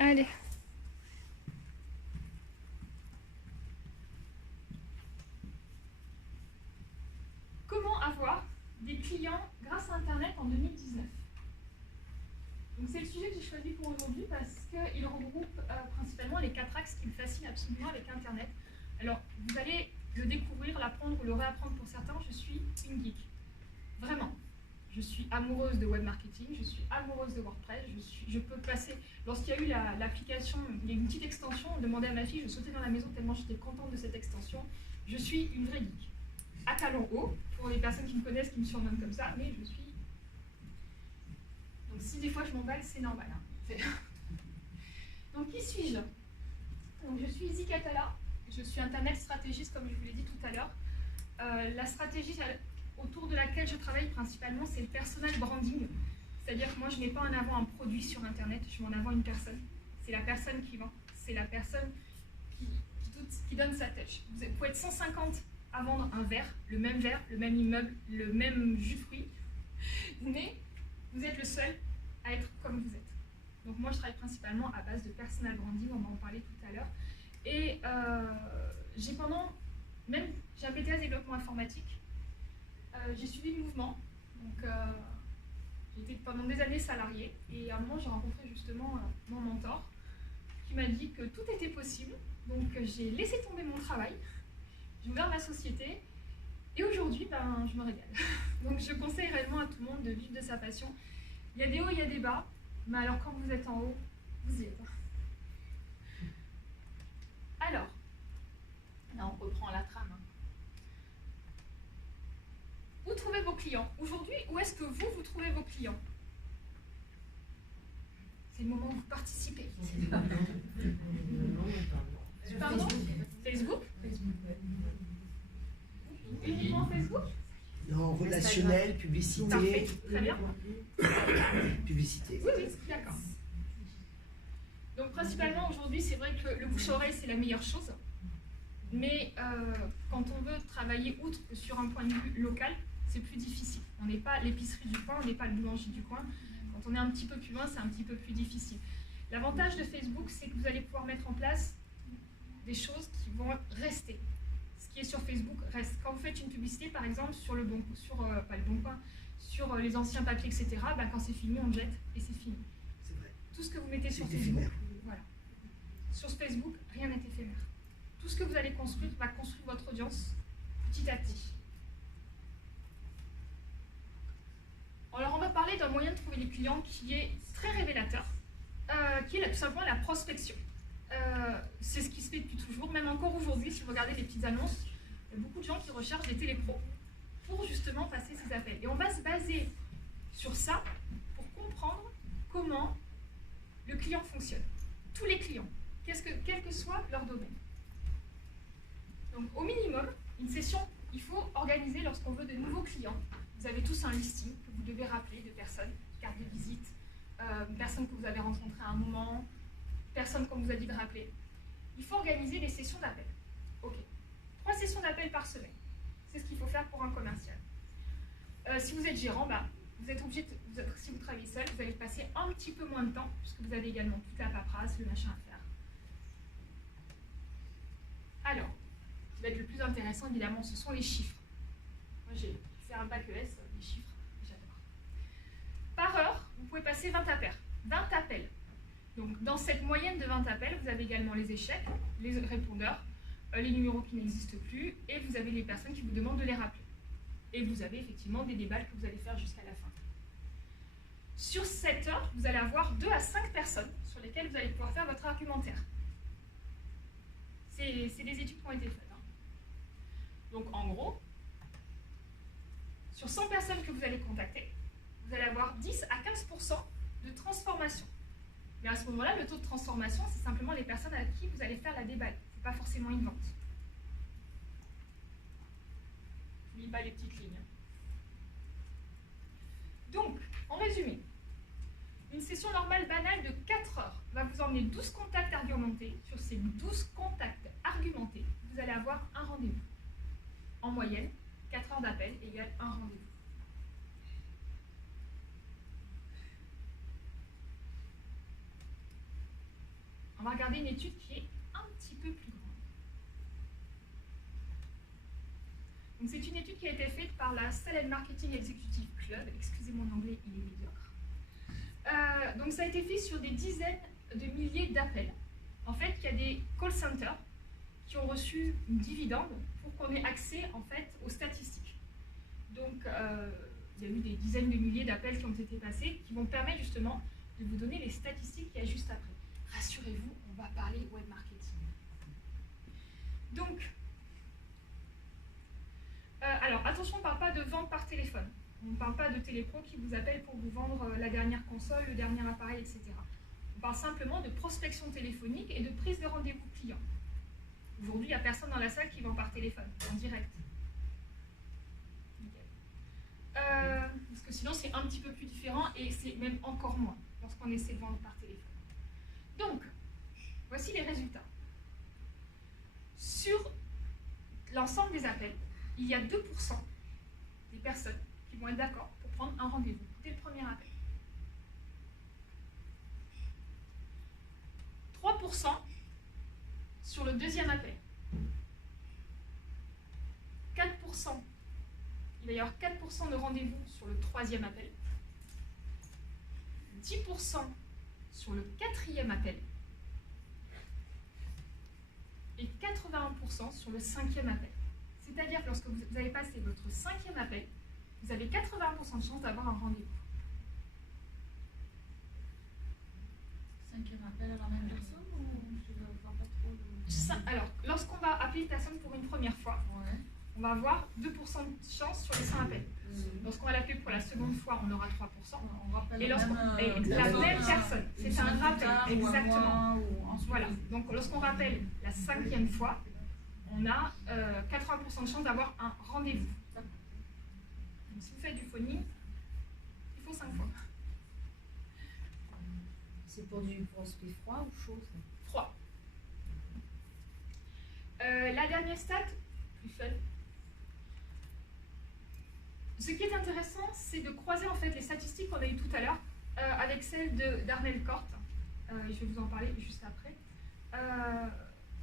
Allez. Comment avoir des clients grâce à Internet en 2019? Donc c'est le sujet que j'ai choisi pour aujourd'hui parce qu'il regroupe principalement les 4 axes qui me fascinent absolument avec Internet. Alors, vous allez le découvrir, l'apprendre ou le réapprendre pour certains, je suis une geek. Vraiment. Je suis amoureuse de web marketing, je suis amoureuse de WordPress, je peux passer... Lorsqu'il y a eu l'application, il y a une petite extension, on demandait à ma fille, je sautais dans la maison tellement j'étais contente de cette extension. Je suis une vraie geek. À talons hauts, pour les personnes qui me connaissent, qui me surnomment comme ça, mais je suis... Donc si des fois je m'emballe, c'est normal. Hein. Donc qui suis-je? Donc je suis Izzy Catala, je suis Internet stratégiste comme je vous l'ai dit tout à l'heure. La stratégie autour de laquelle je travaille principalement, c'est le personal branding. C'est-à-dire que moi, je ne mets pas en avant un produit sur Internet, je mets en avant une personne. C'est la personne qui vend, c'est la personne qui donne sa tâche. Vous pouvez être 150 à vendre un verre, le même immeuble, le même jus de fruits, mais vous êtes le seul à être comme vous êtes. Donc moi, je travaille principalement à base de personal branding, on va en parler tout à l'heure. Et j'ai un BTS développement informatique. J'ai suivi le mouvement, donc j'ai été pendant des années salariée et à un moment j'ai rencontré justement mon mentor qui m'a dit que tout était possible, donc j'ai laissé tomber mon travail, j'ai ouvert ma société et aujourd'hui je me régale. Donc je conseille réellement à tout le monde de vivre de sa passion. Il y a des hauts, il y a des bas, mais alors quand vous êtes en haut, vous y êtes. Alors, là on reprend la trame. Où trouvez vos clients? Aujourd'hui, où est-ce que vous trouvez vos clients? C'est le moment où vous participez. Pardon? Facebook? Uniquement Facebook? Non, relationnel, publicité. Parfait, très bien. Publicité. Oui, d'accord. Donc principalement aujourd'hui, c'est vrai que le bouche-oreille, c'est la meilleure chose. Mais quand on veut travailler outre que sur un point de vue local, c'est plus difficile. On n'est pas l'épicerie du coin, on n'est pas le boulanger du coin. Quand on est un petit peu plus loin, c'est un petit peu plus difficile. L'avantage de Facebook, c'est que vous allez pouvoir mettre en place des choses qui vont rester. Ce qui est sur Facebook reste. Quand vous faites une publicité, par exemple, sur le bon, pas le bon coin, sur les anciens papiers, etc., quand c'est fini, on le jette et c'est fini. C'est vrai. Tout ce que vous mettez sur Facebook, voilà. Sur Facebook, rien n'est éphémère. Tout ce que vous allez construire va construire votre audience petit à petit. Alors on va parler d'un moyen de trouver les clients qui est très révélateur, qui est tout simplement la prospection. C'est ce qui se fait depuis toujours, même encore aujourd'hui, si vous regardez les petites annonces, il y a beaucoup de gens qui recherchent des télépros pour justement passer ces appels. Et on va se baser sur ça pour comprendre comment le client fonctionne. Tous les clients, quel que soit leur domaine. Donc au minimum, une session, il faut organiser lorsqu'on veut de nouveaux clients. Vous avez tous un listing que vous devez rappeler de personnes, carte de visite, personnes que vous avez rencontrées à un moment, personnes qu'on vous a dit de rappeler. Il faut organiser des sessions d'appel. Ok. 3 sessions d'appel par semaine. C'est ce qu'il faut faire pour un commercial. Si vous êtes gérant, vous êtes obligé, si vous travaillez seul, vous allez passer un petit peu moins de temps, puisque vous avez également toute la paperasse, le machin à faire. Alors, ce qui va être le plus intéressant, évidemment, ce sont les chiffres. Moi, j'ai fait un bac ES, les chiffres, j'adore. Par heure, vous pouvez passer 20 appels. Donc, dans cette moyenne de 20 appels, vous avez également les échecs, les répondeurs, les numéros qui n'existent plus, et vous avez les personnes qui vous demandent de les rappeler. Et vous avez effectivement des débats que vous allez faire jusqu'à la fin. Sur 7 heures, vous allez avoir 2 à 5 personnes sur lesquelles vous allez pouvoir faire votre argumentaire. C'est des études qui ont été faites. Hein. Donc, en gros, sur 100 personnes que vous allez contacter, vous allez avoir 10 à 15% de transformation. Mais à ce moment-là, le taux de transformation, c'est simplement les personnes à qui vous allez faire la déballe. Ce n'est pas forcément une vente. Je ne lis pas les petites lignes. Donc, en résumé, une session normale banale de 4 heures va vous emmener 12 contacts argumentés. Sur ces 12 contacts argumentés, vous allez avoir un rendez-vous. En moyenne, 4 heures d'appel égale un rendez-vous. on va regarder une étude qui est un petit peu plus grande. Donc c'est une étude qui a été faite par la Sales Marketing Executive Club. Excusez mon anglais, il est médiocre. Donc ça a été fait sur des dizaines de milliers d'appels. En fait, il y a des call centers qui ont reçu une dividende pour qu'on ait accès en fait aux statistiques. Donc il y a eu des dizaines de milliers d'appels qui ont été passés qui vont permettre justement de vous donner les statistiques qu'il y a juste après. Rassurez-vous, on va parler web marketing. Donc, alors attention, on ne parle pas de vente par téléphone. On ne parle pas de télépro qui vous appelle pour vous vendre la dernière console, le dernier appareil, etc. On parle simplement de prospection téléphonique et de prise de rendez-vous client. Aujourd'hui, il n'y a personne dans la salle qui vend par téléphone, en direct. Parce que sinon, c'est un petit peu plus différent et c'est même encore moins lorsqu'on essaie de vendre par téléphone. Donc, voici les résultats. Sur l'ensemble des appels, il y a 2% des personnes qui vont être d'accord pour prendre un rendez-vous dès le premier appel. 3% sur le deuxième appel. 4%, il va y avoir 4% de rendez-vous sur le troisième appel. 10% sur le quatrième appel. Et 81% sur le cinquième appel. C'est-à-dire que lorsque vous avez passé votre cinquième appel, vous avez 80% de chance d'avoir un rendez-vous. Cinquième appel à la même personne ou je ne vois pas trop le... Alors, lorsqu'on va appeler une personne pour une première fois, Ouais. on va avoir 2% de chance sur les 100 appels. Lorsqu'on va l'appeler pour la seconde fois, on aura 3%. On rappelle Et lorsqu'on la même personne, c'est un rappel, exactement. Voilà. Donc lorsqu'on rappelle la cinquième fois, on a 80% de chance d'avoir un rendez-vous. Donc si vous faites du phoning, il faut 5 fois. C'est pour du prospect froid ou chaud ça? Froid. La dernière stat, plus fun. Ce qui est intéressant, c'est de croiser en fait les statistiques qu'on a eues tout à l'heure avec celles d'Arnel Kort. Je vais vous en parler juste après.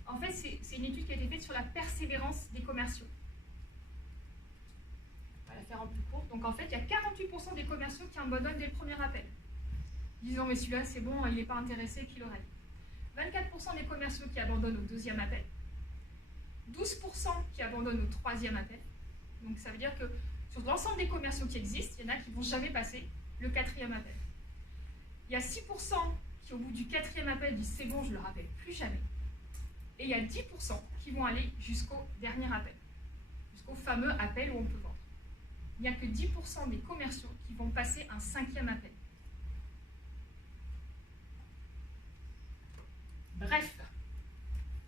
En fait, c'est une étude qui a été faite sur la persévérance des commerciaux. On va la faire en plus court. Donc en fait, il y a 48% des commerciaux qui abandonnent dès le premier appel. Disons, mais celui-là, c'est bon, il n'est pas intéressé, qu'il aurait. 24% des commerciaux qui abandonnent au deuxième appel. 12% qui abandonnent au troisième appel. Donc ça veut dire que sur l'ensemble des commerciaux qui existent, il y en a qui ne vont jamais passer le quatrième appel. Il y a 6% qui, au bout du quatrième appel, disent c'est bon, je ne le rappelle plus jamais. Et il y a 10% qui vont aller jusqu'au dernier appel, jusqu'au fameux appel où on peut vendre. Il n'y a que 10% des commerciaux qui vont passer un cinquième appel. Bref,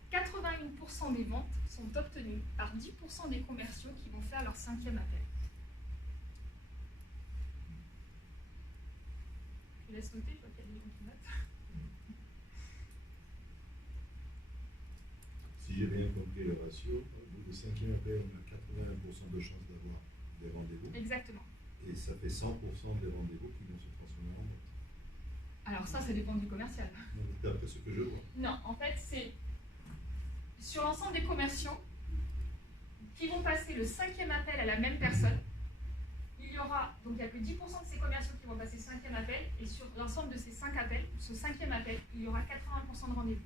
81% des ventes sont obtenues par 10% des commerciaux qui vont faire leur cinquième appel. Je laisse noter, je vois qu'il y a des gens qui notent. Si j'ai bien compris le ratio, au bout du cinquième appel, on a 81% de chances d'avoir des rendez-vous. Exactement. Et ça fait 100% des rendez-vous qui vont se transformer en vente. Alors ça dépend du commercial. Donc, d'après ce que je vois. Non, en fait, c'est sur l'ensemble des commerciaux qui vont passer le cinquième appel à la même personne. Il y aura, donc il n'y a que 10% de ces commerciaux qui vont passer le cinquième appel, et sur l'ensemble de ces 5 appels, ce cinquième appel, il y aura 80% de rendez-vous.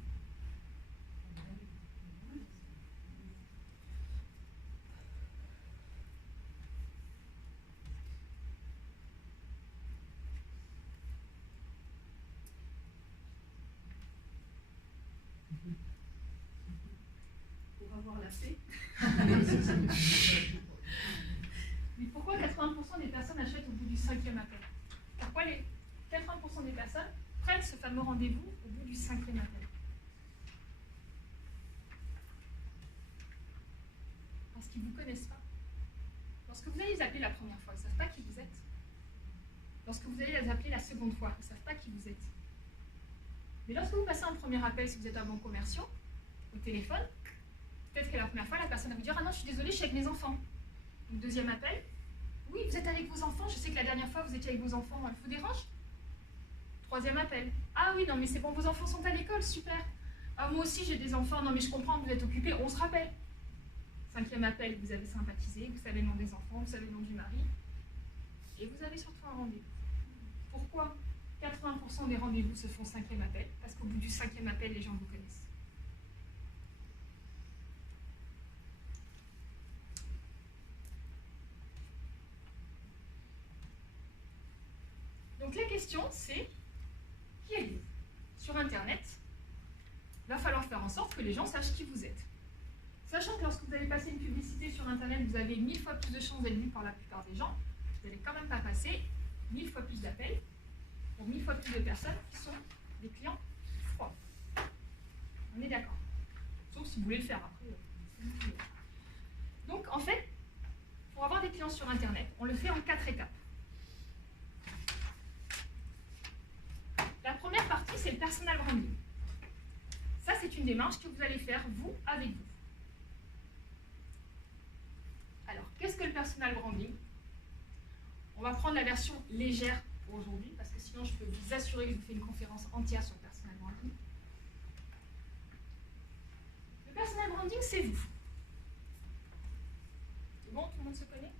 Pour avoir la paix. Mais pourquoi 80% des personnes achètent au bout du cinquième appel? Pourquoi les 80% des personnes prennent ce fameux rendez-vous au bout du cinquième appel? Parce qu'ils ne vous connaissent pas. Lorsque vous allez les appeler la première fois, ils ne savent pas qui vous êtes. Lorsque vous allez les appeler la seconde fois, ils ne savent pas qui vous êtes. Mais lorsque vous passez un premier appel, si vous êtes un bon commercial, au téléphone, peut-être que la première fois, la personne va vous dire « Ah non, je suis désolée, je suis avec mes enfants. » Donc, deuxième appel. « Oui, vous êtes avec vos enfants, je sais que la dernière fois, vous étiez avec vos enfants, elle vous dérange ?» Troisième appel. Ah oui, non mais c'est bon, vos enfants sont à l'école, super. Ah, moi aussi j'ai des enfants, non mais je comprends, vous êtes occupés, on se rappelle. Cinquième appel, vous avez sympathisé, vous savez le nom des enfants, vous savez le nom du mari. Et vous avez surtout un rendez-vous. Pourquoi 80% des rendez-vous se font cinquième appel? Parce qu'au bout du cinquième appel, les gens vous connaissent. Donc la question c'est, qui êtes-vous? Sur Internet, il va falloir faire en sorte que les gens sachent qui vous êtes. Sachant que lorsque vous allez passer une publicité sur Internet, vous avez 1000 fois plus de chances d'être vu par la plupart des gens, vous n'allez quand même pas passer 1000 fois plus d'appels pour 1000 fois plus de personnes qui sont des clients froids. On est d'accord. Sauf si vous voulez le faire après. Donc en fait, pour avoir des clients sur Internet, on le fait en 4 étapes. La première partie, c'est le personal branding. Ça, c'est une démarche que vous allez faire, vous, avec vous. Alors, qu'est-ce que le personal branding? On va prendre la version légère pour aujourd'hui, parce que sinon, je peux vous assurer que je vous fais une conférence entière sur le personal branding. Le personal branding, c'est vous. C'est bon, tout le monde se connaît?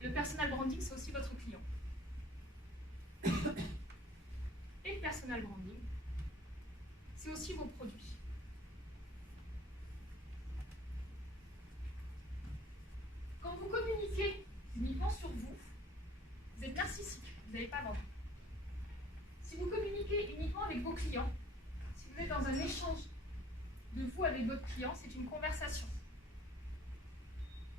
Le personal branding, c'est aussi votre client. Et le personal branding, c'est aussi vos produits. Quand vous communiquez uniquement sur vous, vous êtes narcissique, vous n'allez pas vendre. Si vous communiquez uniquement avec vos clients, si vous êtes dans un échange de vous avec votre client, c'est une conversation.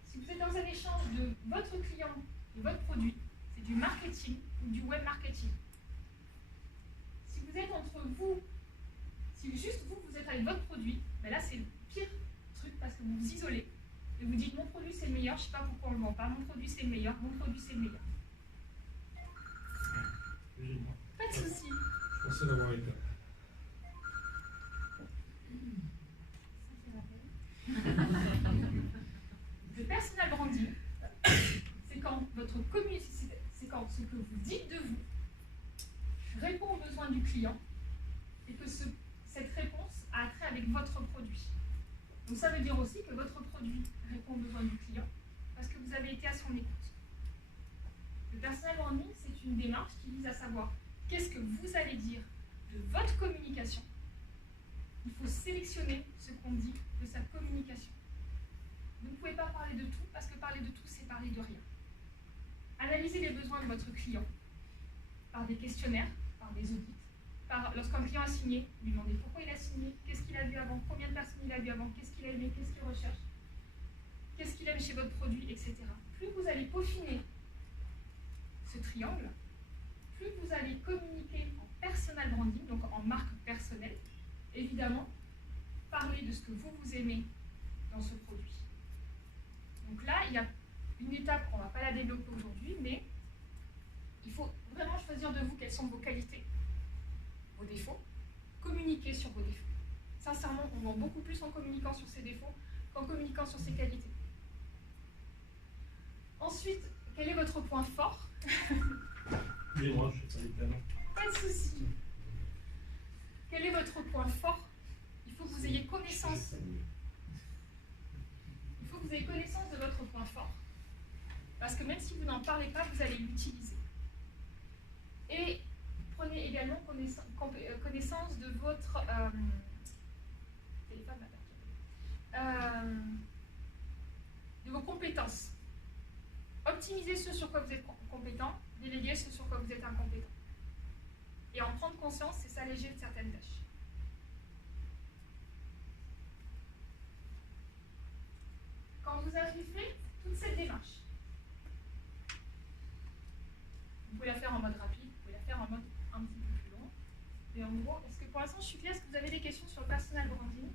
Si vous êtes dans un échange de votre client et votre produit, c'est du marketing ou du web marketing. Si vous êtes entre vous, si juste vous, vous êtes avec votre produit, ben là c'est le pire truc parce que vous vous isolez et vous dites mon produit c'est le meilleur, je ne sais pas pourquoi on ne le vend pas, mon produit c'est le meilleur, mon produit c'est le meilleur. Pas de souci. Je pensais l'avoir été. Le personal branding, c'est quand votre communauté, c'est quand ce que vous dites de vous répond aux besoins du client et que cette réponse a trait avec votre produit. Donc ça veut dire aussi que votre produit répond aux besoins du client parce que vous avez été à son écoute. Le personal branding, c'est une démarche qui vise à savoir qu'est-ce que vous allez dire de votre communication. Il faut sélectionner ce qu'on dit de sa communication. Vous ne pouvez pas parler de tout, parce que parler de tout, c'est parler de rien. Analysez les besoins de votre client par des questionnaires, par des audits. Lorsqu'un client a signé, lui demandez pourquoi il a signé, qu'est-ce qu'il a vu avant, combien de personnes il a vu avant, qu'est-ce qu'il a aimé, qu'est-ce qu'il recherche, qu'est-ce qu'il aime chez votre produit, etc. Plus vous allez peaufiner ce triangle, plus vous allez communiquer en personal branding, donc en marque personnelle, évidemment, parler de ce que vous aimez dans ce produit. Donc là, il y a une étape, on ne va pas la développer aujourd'hui, mais il faut vraiment choisir de vous quelles sont vos qualités, vos défauts, communiquer sur vos défauts. Sincèrement, on vend beaucoup plus en communiquant sur ses défauts qu'en communiquant sur ses qualités. Ensuite, quel est votre point fort? Dis-moi, je sais pas les talents. Pas de souci. Quel est votre point fort? Il faut que vous ayez connaissance. Il faut que vous ayez connaissance de votre point fort. Parce que même si vous n'en parlez pas, vous allez l'utiliser. Et prenez également connaissance de votre téléphone de vos compétences. Optimisez ce sur quoi vous êtes compétent, déléguez ce sur quoi vous êtes incompétent. Et en prendre conscience, c'est s'alléger de certaines tâches. Quand vous avez fait toute cette démarche, vous pouvez la faire en mode rapide, vous pouvez la faire en mode un petit peu plus long. Et en gros, est-ce que pour l'instant je suis claire? Est-ce que vous avez des questions sur le personal branding?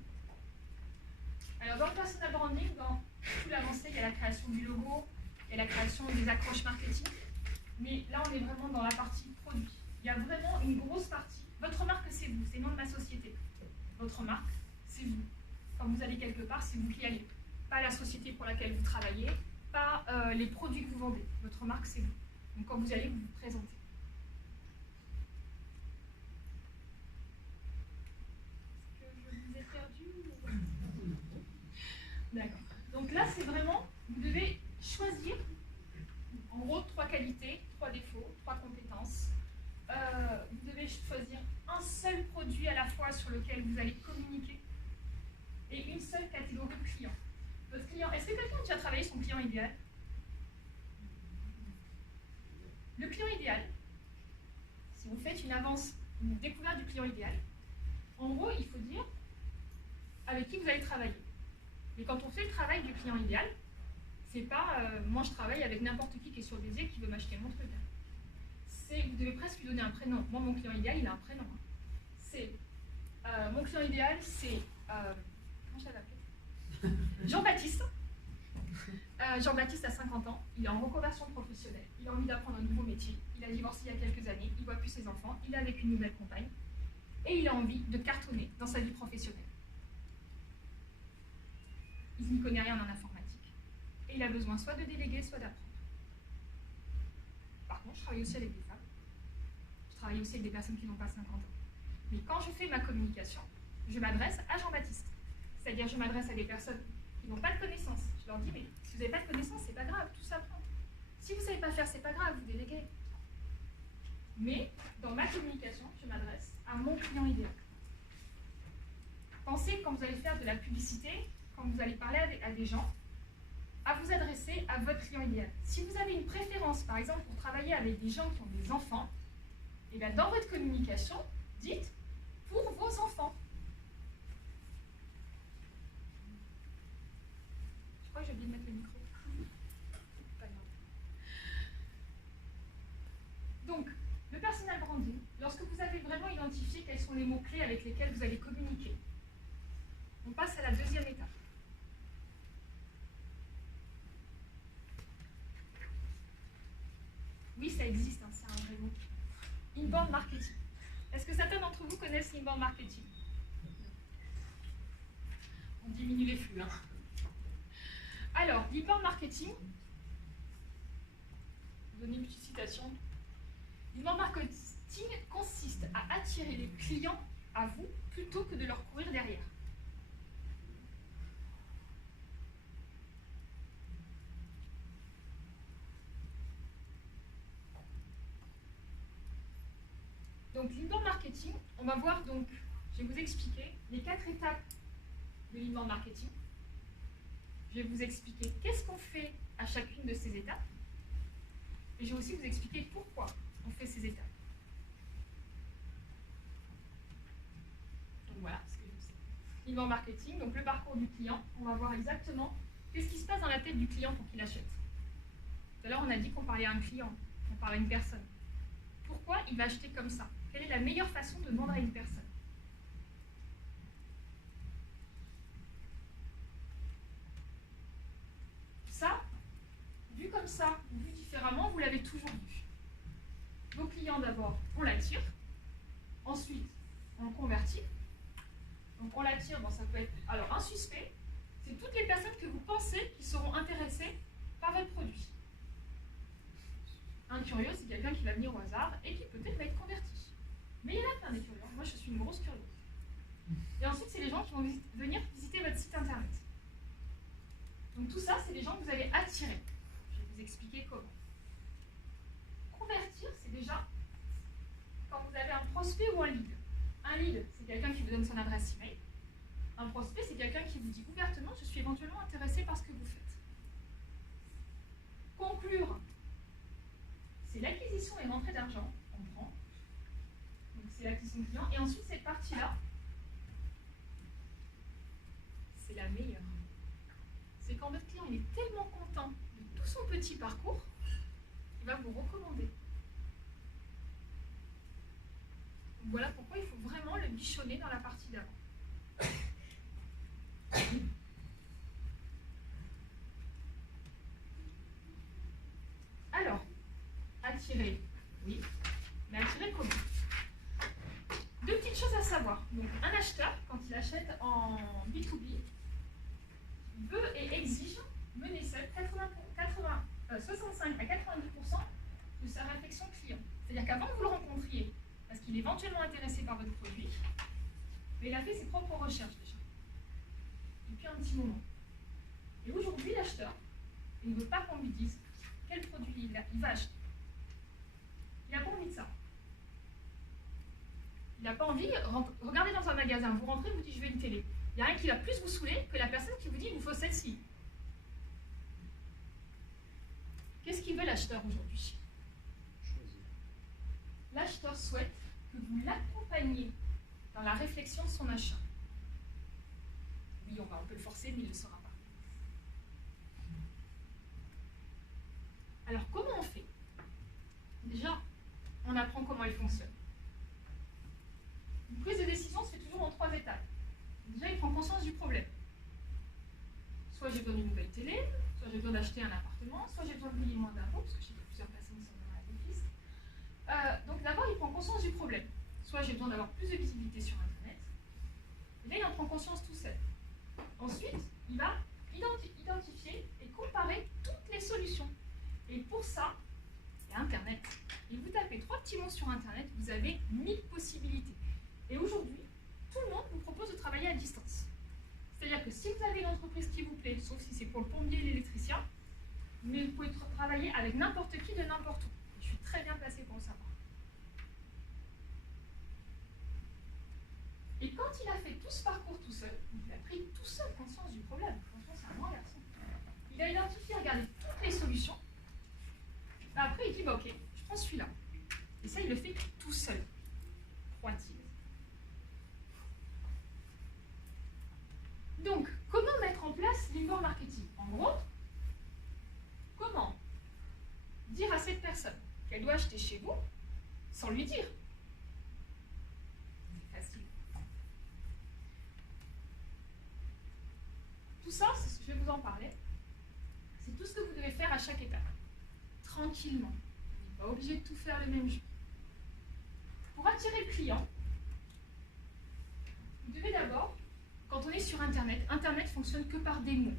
Alors dans le personal branding, dans tout l'avancée, il y a la création du logo, il y a la création des accroches marketing. Mais là, on est vraiment dans la partie produit. Il y a vraiment une grosse partie. Votre marque, c'est vous, c'est le nom de ma société. Votre marque, c'est vous. Quand vous allez quelque part, c'est vous qui allez. Pas la société pour laquelle vous travaillez, pas les produits que vous vendez. Votre marque, c'est vous. Donc quand vous allez vous présenter. Est-ce que je vous ai perdu ou- D'accord. Donc là, c'est vraiment, vous devez choisir, en gros, 3 qualités, 3 défauts, 3 compétences. Vous devez choisir un seul produit à la fois sur lequel vous allez communiquer et une seule catégorie de clients. Votre client, est-ce que quelqu'un a déjà travaillé son client idéal? Le client idéal, si vous faites une découverte du client idéal, en gros, il faut dire avec qui vous allez travailler. Mais quand on fait le travail du client idéal, c'est pas moi je travaille avec n'importe qui est sur Béziers qui veut m'acheter mon truc. Vous devez presque lui donner un prénom. Moi, mon client idéal, il a un prénom. C'est mon client idéal, c'est comment je l'avais appelé? Jean-Baptiste. Jean-Baptiste a 50 ans, il est en reconversion professionnelle, il a envie d'apprendre un nouveau métier, il a divorcé il y a quelques années, il ne voit plus ses enfants, il est avec une nouvelle compagne et il a envie de cartonner dans sa vie professionnelle. Il n'y connaît rien en informatique et il a besoin soit de déléguer, soit d'apprendre. Par contre, je travaille aussi avec des femmes, je travaille aussi avec des personnes qui n'ont pas 50 ans. Mais quand je fais ma communication, je m'adresse à Jean-Baptiste. C'est-à-dire, je m'adresse à des personnes qui n'ont pas de connaissances. Je leur dis, mais si vous n'avez pas de connaissances, c'est pas grave, tout s'apprend. Si vous ne savez pas faire, c'est pas grave, vous déléguez. Mais, dans ma communication, je m'adresse à mon client idéal. Pensez, quand vous allez faire de la publicité, quand vous allez parler à des gens, à vous adresser à votre client idéal. Si vous avez une préférence, par exemple, pour travailler avec des gens qui ont des enfants, et bien dans votre communication, dites pour vos enfants. Je crois que j'ai oublié de mettre le micro. Pas grave. Donc, le personal branding, lorsque vous avez vraiment identifié quels sont les mots-clés avec lesquels vous allez communiquer, on passe à la deuxième étape. Oui, ça existe, hein, c'est un vrai mot. Inbound marketing. Est-ce que certains d'entre vous connaissent l'inbound marketing? On diminue les flux. Hein. Alors, l'inbound marketing, je vais donner une petite citation. L'inbound marketing consiste à attirer les clients à vous plutôt que de leur courir derrière. Donc l'inbound marketing, on va voir donc, je vais vous expliquer les 4 étapes de l'inbound marketing. Je vais vous expliquer qu'est-ce qu'on fait à chacune de ces étapes. Et je vais aussi vous expliquer pourquoi on fait ces étapes. Donc voilà ce que je sais. L'inbound marketing, donc le parcours du client, on va voir exactement qu'est-ce qui se passe dans la tête du client pour qu'il achète. Tout à l'heure on a dit qu'on parlait à un client, on parlait à une personne. Pourquoi il va acheter comme ça? Quelle est la meilleure façon de vendre à une personne? Ça, vu comme ça, vu différemment, vous l'avez toujours vu. Vos clients d'abord, on l'attire. Ensuite, on le convertit. Donc on l'attire, bon, ça peut être... Alors un suspect, c'est toutes les personnes que vous pensez qui seront intéressées par votre produit. Un curieux, c'est quelqu'un qui va venir au hasard et qui peut-être va être converti. Mais il y en a plein des curieux. Moi, je suis une grosse curieuse. Et ensuite, c'est les gens qui vont venir visiter votre site internet. Donc tout ça, c'est des gens que vous allez attirer. Je vais vous expliquer comment. Convertir, c'est déjà quand vous avez un prospect ou un lead. Un lead, c'est quelqu'un qui vous donne son adresse email. Un prospect, c'est quelqu'un qui vous dit ouvertement, je suis éventuellement intéressé par ce que vous faites. Conclure, c'est l'acquisition et rentrée d'argent, on prend. Donc c'est l'acquisition client. Et ensuite, cette partie-là, c'est la meilleure. C'est quand votre client il est tellement content de tout son petit parcours, il va vous recommander. Donc voilà pourquoi il faut vraiment le bichonner dans la partie d'avant. Alors, attirer, oui, mais attirer comment? Deux petites choses à savoir. Donc, un acheteur, quand il achète en B2B, veut et exige mener seul 65 à 90% de sa réflexion client. C'est-à-dire qu'avant que vous le rencontriez, parce qu'il est éventuellement intéressé par votre produit, mais il a fait ses propres recherches déjà, depuis un petit moment. Et aujourd'hui, l'acheteur, il ne veut pas qu'on lui dise quel produit il va acheter. Il n'a pas envie de ça. Il n'a pas envie, regardez dans un magasin, vous rentrez, vous dites je veux une télé. Il n'y a rien qui va plus vous saouler que la personne qui vous dit il vous faut celle-ci. Qu'est-ce qu'il veut l'acheteur aujourd'hui? L'acheteur souhaite que vous l'accompagniez dans la réflexion de son achat. Oui, on peut le forcer, mais il ne le saura pas. Alors, comment on fait? Déjà, on apprend comment il fonctionne. Une prise de décision se fait toujours en 3 étapes. Déjà, il prend conscience du problème. Soit j'ai besoin d'une nouvelle télé, soit j'ai besoin d'acheter un appartement, soit j'ai besoin de payer moins d'impôts, parce que je sais que plusieurs personnes sont dans la bénéfice. Donc d'abord, il prend conscience du problème. Soit j'ai besoin d'avoir plus de visibilité sur Internet. Et là, il en prend conscience tout seul. Ensuite, il va identifier et comparer toutes les solutions. Et pour ça, il y a Internet. Et vous tapez 3 petits mots sur Internet, vous avez 1000 possibilités. Et aujourd'hui, tout le monde vous propose de travailler à distance. C'est-à-dire que si vous avez une entreprise qui vous plaît, sauf si c'est pour le plombier et l'électricien, mais vous pouvez travailler avec n'importe qui de n'importe où. Je suis très bien placée pour le savoir. Et quand il a fait tout ce parcours tout seul, il a pris tout seul conscience du problème. Franchement, c'est un grand garçon. Il a identifié, regardé toutes les solutions. Et après, il dit, bah, ok, je prends celui-là. Et ça, il le fait tout seul. Croit-il. Donc, comment mettre en place l'inbound marketing? En gros, comment dire à cette personne qu'elle doit acheter chez vous sans lui dire? C'est facile. Tout ça, je vais vous en parler, c'est tout ce que vous devez faire à chaque étape. Tranquillement. Vous n'êtes pas obligé de tout faire le même jour. Pour attirer le client, vous devez d'abord, quand on est sur Internet, Internet fonctionne que par des mots.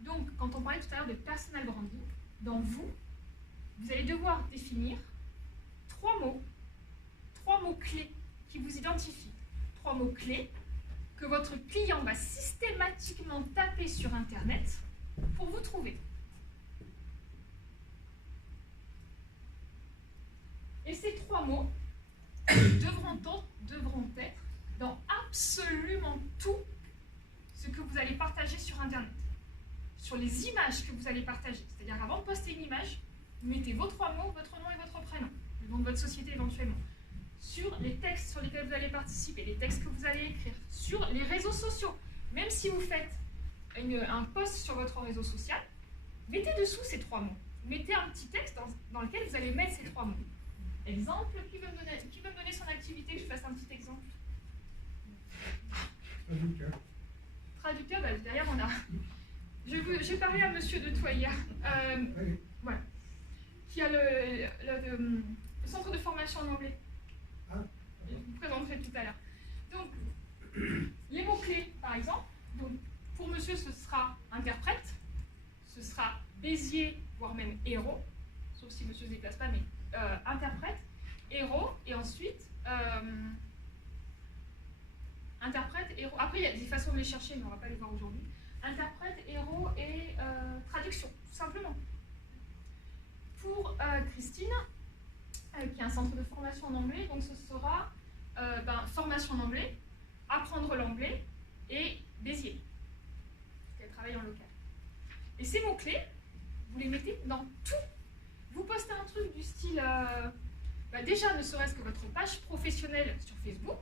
Donc, quand on parlait tout à l'heure de personal branding, dans vous allez devoir définir 3 mots clés qui vous identifient. 3 mots clés que votre client va systématiquement taper sur Internet pour vous trouver. Et ces 3 mots devront être dans absolument tout ce que vous allez partager sur Internet. Sur les images que vous allez partager. C'est-à-dire avant de poster une image, vous mettez vos 3 mots, votre nom et votre prénom, le nom de votre société éventuellement. Sur les textes sur lesquels vous allez participer, les textes que vous allez écrire, sur les réseaux sociaux. Même si vous faites un post sur votre réseau social, mettez dessous ces 3 mots. Mettez un petit texte dans lequel vous allez mettre ces 3 mots. Exemple, qui veut me donner son activité, que je fasse un petit exemple? Traducteur, bah, derrière on a... J'ai parlé à monsieur de Toya, voilà, qui a le centre de formation en anglais. Je vous présenterai tout à l'heure. Donc, les mots-clés, par exemple, donc, pour monsieur, ce sera interprète, ce sera Béziers, voire même héros, sauf si monsieur ne se déplace pas, mais interprète, héros, et ensuite interprète, héros. Après, il y a des façons de les chercher, mais on ne va pas les voir aujourd'hui. Interprète, héros et traduction, tout simplement. Pour Christine, qui a un centre de formation en anglais, donc ce sera formation en anglais, apprendre l'anglais et Béziers, parce qu'elle travaille en local. Et ces mots-clés, vous les mettez dans tout. Vous postez un truc du style, déjà ne serait-ce que votre page professionnelle sur Facebook,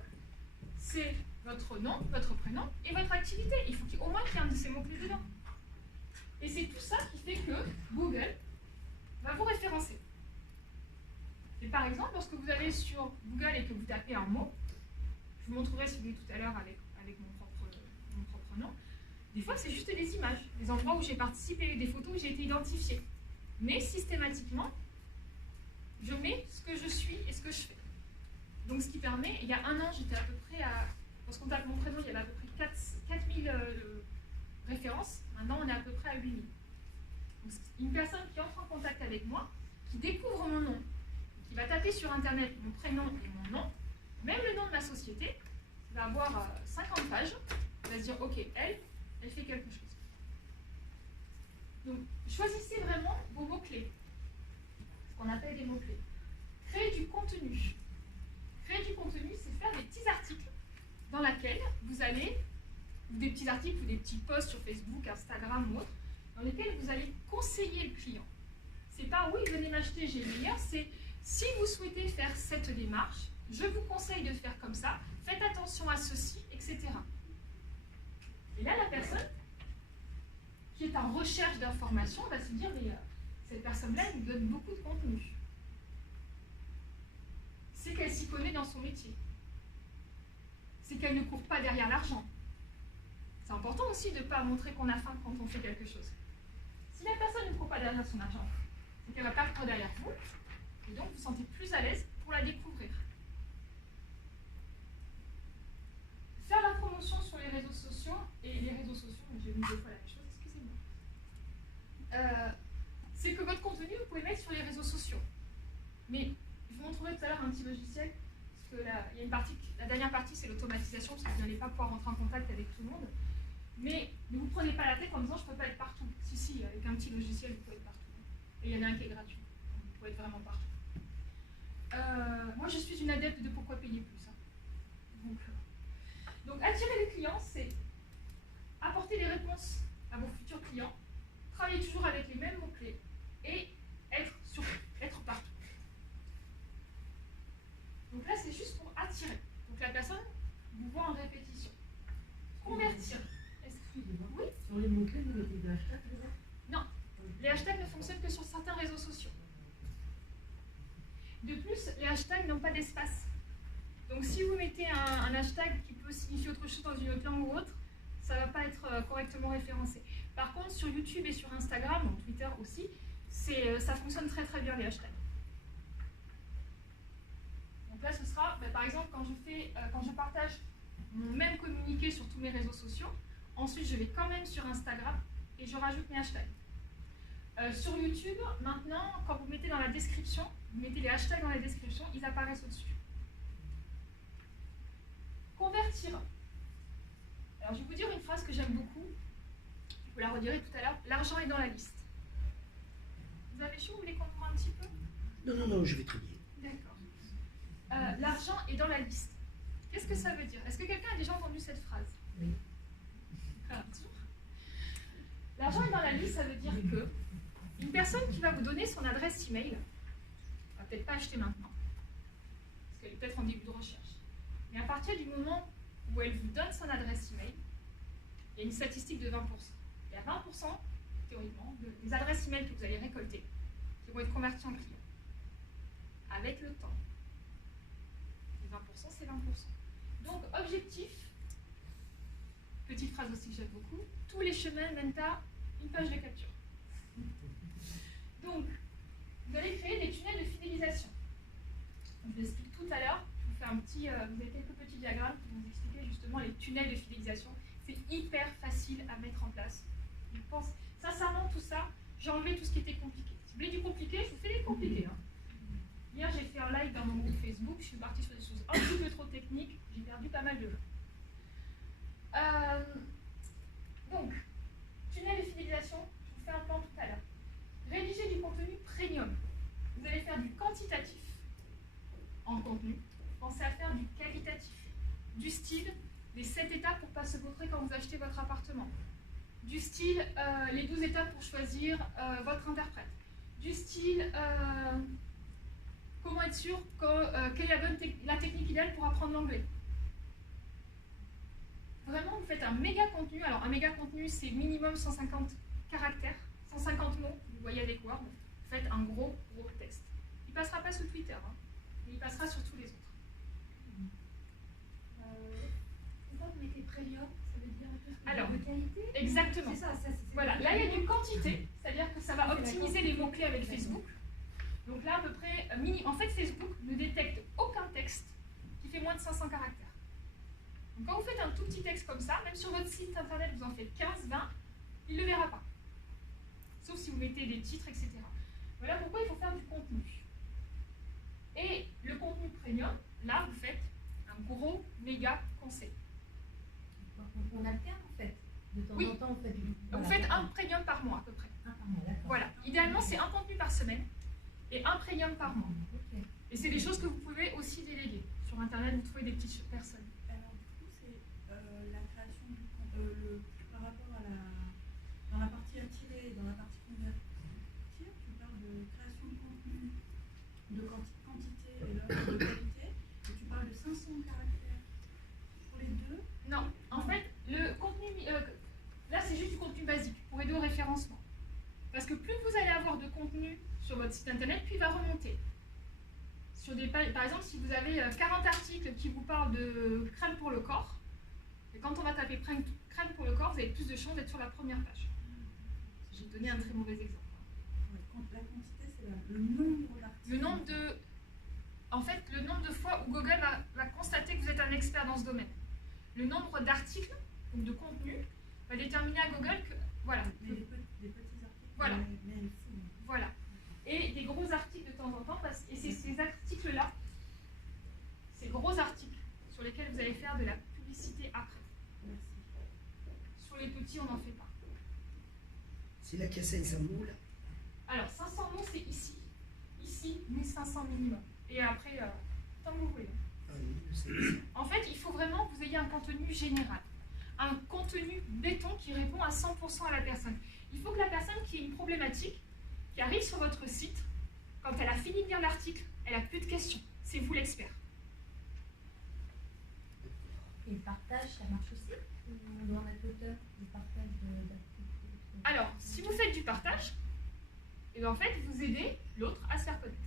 c'est votre nom, votre prénom et votre activité. Il faut au moins qu'il y ait un de ces mots-clés dedans. Et c'est tout ça qui fait que Google va vous référencer. Et par exemple, lorsque vous allez sur Google et que vous tapez un mot, je vous montrerai celui tout à l'heure avec mon propre nom, des fois c'est juste des images, des endroits où j'ai participé, des photos où j'ai été identifiée. Mais systématiquement, je mets ce que je suis et ce que je fais. Donc ce qui permet, il y a un an, j'étais à peu près à... Lorsqu'on tape mon prénom, il y avait à peu près 4000 références. Maintenant, on est à peu près à 8000. Donc, une personne qui entre en contact avec moi qui découvre mon nom, qui va taper sur Internet mon prénom et mon nom, même le nom de ma société, il va avoir 50 pages, il va se dire, ok, elle fait quelque chose. Donc, choisissez vraiment vos mots-clés, ce qu'on appelle des mots-clés. Créer du contenu. Créer du contenu, c'est faire des petits articles dans lesquels vous allez, ou des petits articles ou des petits posts sur Facebook, Instagram ou autre, dans lesquels vous allez conseiller le client. C'est pas oui, venez m'acheter, j'ai le meilleur, c'est si vous souhaitez faire cette démarche, je vous conseille de faire comme ça, faites attention à ceci, etc. Et là, la personne qui est en recherche d'informations va se dire, mais cette personne-là, elle nous donne beaucoup de contenu. C'est qu'elle s'y connaît dans son métier. C'est qu'elle ne court pas derrière l'argent. C'est important aussi de ne pas montrer qu'on a faim quand on fait quelque chose. Si la personne ne court pas derrière son argent, c'est qu'elle va pas courir derrière vous, et donc vous vous sentez plus à l'aise pour la découvrir. Faire la promotion sur les réseaux sociaux, et les réseaux sociaux, j'ai mis 2 fois la même chose, excusez-moi. C'est que votre contenu, vous pouvez mettre sur les réseaux sociaux. Mais je vous montrerai tout à l'heure un petit logiciel, parce que là, il y a une partie, la dernière partie, c'est l'automatisation, parce que vous n'allez pas pouvoir rentrer en contact avec tout le monde. Mais ne vous prenez pas la tête en disant je ne peux pas être partout. Si, avec un petit logiciel, vous pouvez être partout. Et il y en a un qui est gratuit. Donc vous pouvez être vraiment partout. Moi, je suis une adepte de pourquoi payer plus. Hein. Donc, attirer les clients, c'est apporter des réponses à vos futurs clients, travailler toujours avec les mêmes mots-clés et être partout. Donc là, c'est juste pour attirer. Donc la personne vous voit en répétition. Convertir. Excusez-moi. Oui. Sur les mots-clés, vous mettez des hashtags dedans? Non. Les hashtags ne fonctionnent que sur certains réseaux sociaux. De plus, les hashtags n'ont pas d'espace. Donc si vous mettez un hashtag qui peut signifier autre chose dans une autre langue ou autre, ça ne va pas être correctement référencé. Par contre, sur YouTube et sur Instagram, ou Twitter aussi, ça fonctionne très très bien les hashtags. Donc là, ce sera, par exemple, quand je partage mon même communiqué sur tous mes réseaux sociaux, ensuite je vais quand même sur Instagram et je rajoute mes hashtags. Sur YouTube, maintenant, quand vous mettez dans la description, vous mettez les hashtags dans la description, ils apparaissent au-dessus. Convertir. Alors je vais vous dire une phrase que j'aime beaucoup, je vous la redirai tout à l'heure, l'argent est dans la liste. Vous avez chaud, vous voulez comprendre un petit peu? Non, je vais très bien. D'accord. L'argent est dans la liste. Qu'est-ce que ça veut dire? Est-ce que quelqu'un a déjà entendu cette phrase? Oui. L'argent est dans la liste, ça veut dire que une personne qui va vous donner son adresse email ne va peut-être pas acheter maintenant, parce qu'elle est peut-être en début de recherche. Mais à partir du moment où elle vous donne son adresse email, il y a une statistique de 20%. Il y a 20%, théoriquement, des adresses email que vous allez récolter qui vont être converties en clients. Avec le temps. Les 20%, c'est 20%. Donc, objectif, petite phrase aussi que j'aime beaucoup, tous les chemins mènent à une page de capture. Donc, vous allez créer des tunnels de fidélisation. Je vous l'explique tout à l'heure. Je vous fais vous avez quelques petits diagrammes qui vont vous expliquer justement les tunnels de fidélisation. C'est hyper facile à mettre en place. Je pense, sincèrement, tout ça, j'ai enlevé tout ce qui était compliqué. Si vous voulez du compliqué, je vous fais des compliqués. Hein. Hier, j'ai fait un live dans mon groupe Facebook. Je suis partie sur des choses un petit peu trop techniques. J'ai perdu pas mal de gens. Donc, tunnel de fidélisation, je vous fais un plan tout à l'heure. Rédiger du contenu premium. Vous allez faire du quantitatif en contenu. Pensez à faire du qualitatif. Du style, les 7 étapes pour ne pas se vautrer quand vous achetez votre appartement. Du style, les 12 étapes pour choisir votre interprète. Du style, comment être sûr quelle est la technique idéale pour apprendre l'anglais. Vraiment, vous faites un méga contenu. Alors, un méga contenu, c'est minimum 150 caractères, 150 mots. Vous voyez avec Word. Faites un gros texte. Il ne passera pas sur Twitter, hein, mais il passera sur tous les autres. Vous mettez premium, ça veut dire Alors, de qualité? Exactement. C'est ça, voilà, là, il y a du quantité, c'est-à-dire que ça va optimiser les mots-clés avec Facebook. Donc là, à peu près, en fait, Facebook ne détecte aucun texte qui fait moins de 500 caractères. Donc quand vous faites un tout petit texte comme ça, même sur votre site internet, vous en faites 15, 20, il ne le verra pas. Sauf si vous mettez des titres, etc. Voilà pourquoi il faut faire du contenu. Et le contenu premium, là, vous faites un gros, méga conseil. On alterne en fait. De temps Oui. en temps, on fait du. Vous faites un premium par mois à peu près. Un par mois, d'accord. Voilà. Idéalement, c'est un contenu par semaine et un premium par mois. Ok. Et c'est des choses que vous pouvez aussi déléguer. Sur Internet, vous trouvez des petites personnes. Alors, du coup, c'est la création du par rapport à dans la partie attirée et dans la partie convertir, tu parles de création de contenu, de quantité et l'autre de qualité, et tu parles de 500 caractères pour les deux. Non, en fait, le contenu, là c'est juste du contenu basique pour aider au référencement. Parce que plus vous allez avoir de contenu sur votre site internet, plus il va remonter. Sur des pages, par exemple, si vous avez 40 articles qui vous parlent de crème pour le corps, et quand on va taper crème pour le corps, vous avez plus de chances d'être sur la première page. J'ai donné un très mauvais exemple. Ouais, la quantité, c'est le nombre d'articles. Le nombre de, en fait, le nombre de fois où Google va constater que vous êtes un expert dans ce domaine. Le nombre d'articles, donc de contenu, va déterminer à Google que, voilà, Mais des petits articles. Voilà. Mais il faut. voilà. Et des gros articles de temps en temps, et c'est ces articles-là, ces gros articles, sur lesquels vous allez faire de la publicité après. Merci. Sur les petits, on n'en fait pas. C'est là qu'il y a 500 mots, là. Alors, 500 mots, c'est ici. Ici, 1500 minimum. Et après, tant que vous voulez. Ah oui, c'est En fait, il faut vraiment que vous ayez un contenu général. Un contenu béton qui répond à 100% à la personne. Il faut que la personne qui a une problématique, qui arrive sur votre site, quand elle a fini de lire l'article, elle n'a plus de questions. C'est vous l'expert. Et le partage, ça marche aussi? Ou on doit mettre l'auteur du partage d'articles? Alors, si vous faites du partage, et bien en fait, vous aidez l'autre à se faire connaître.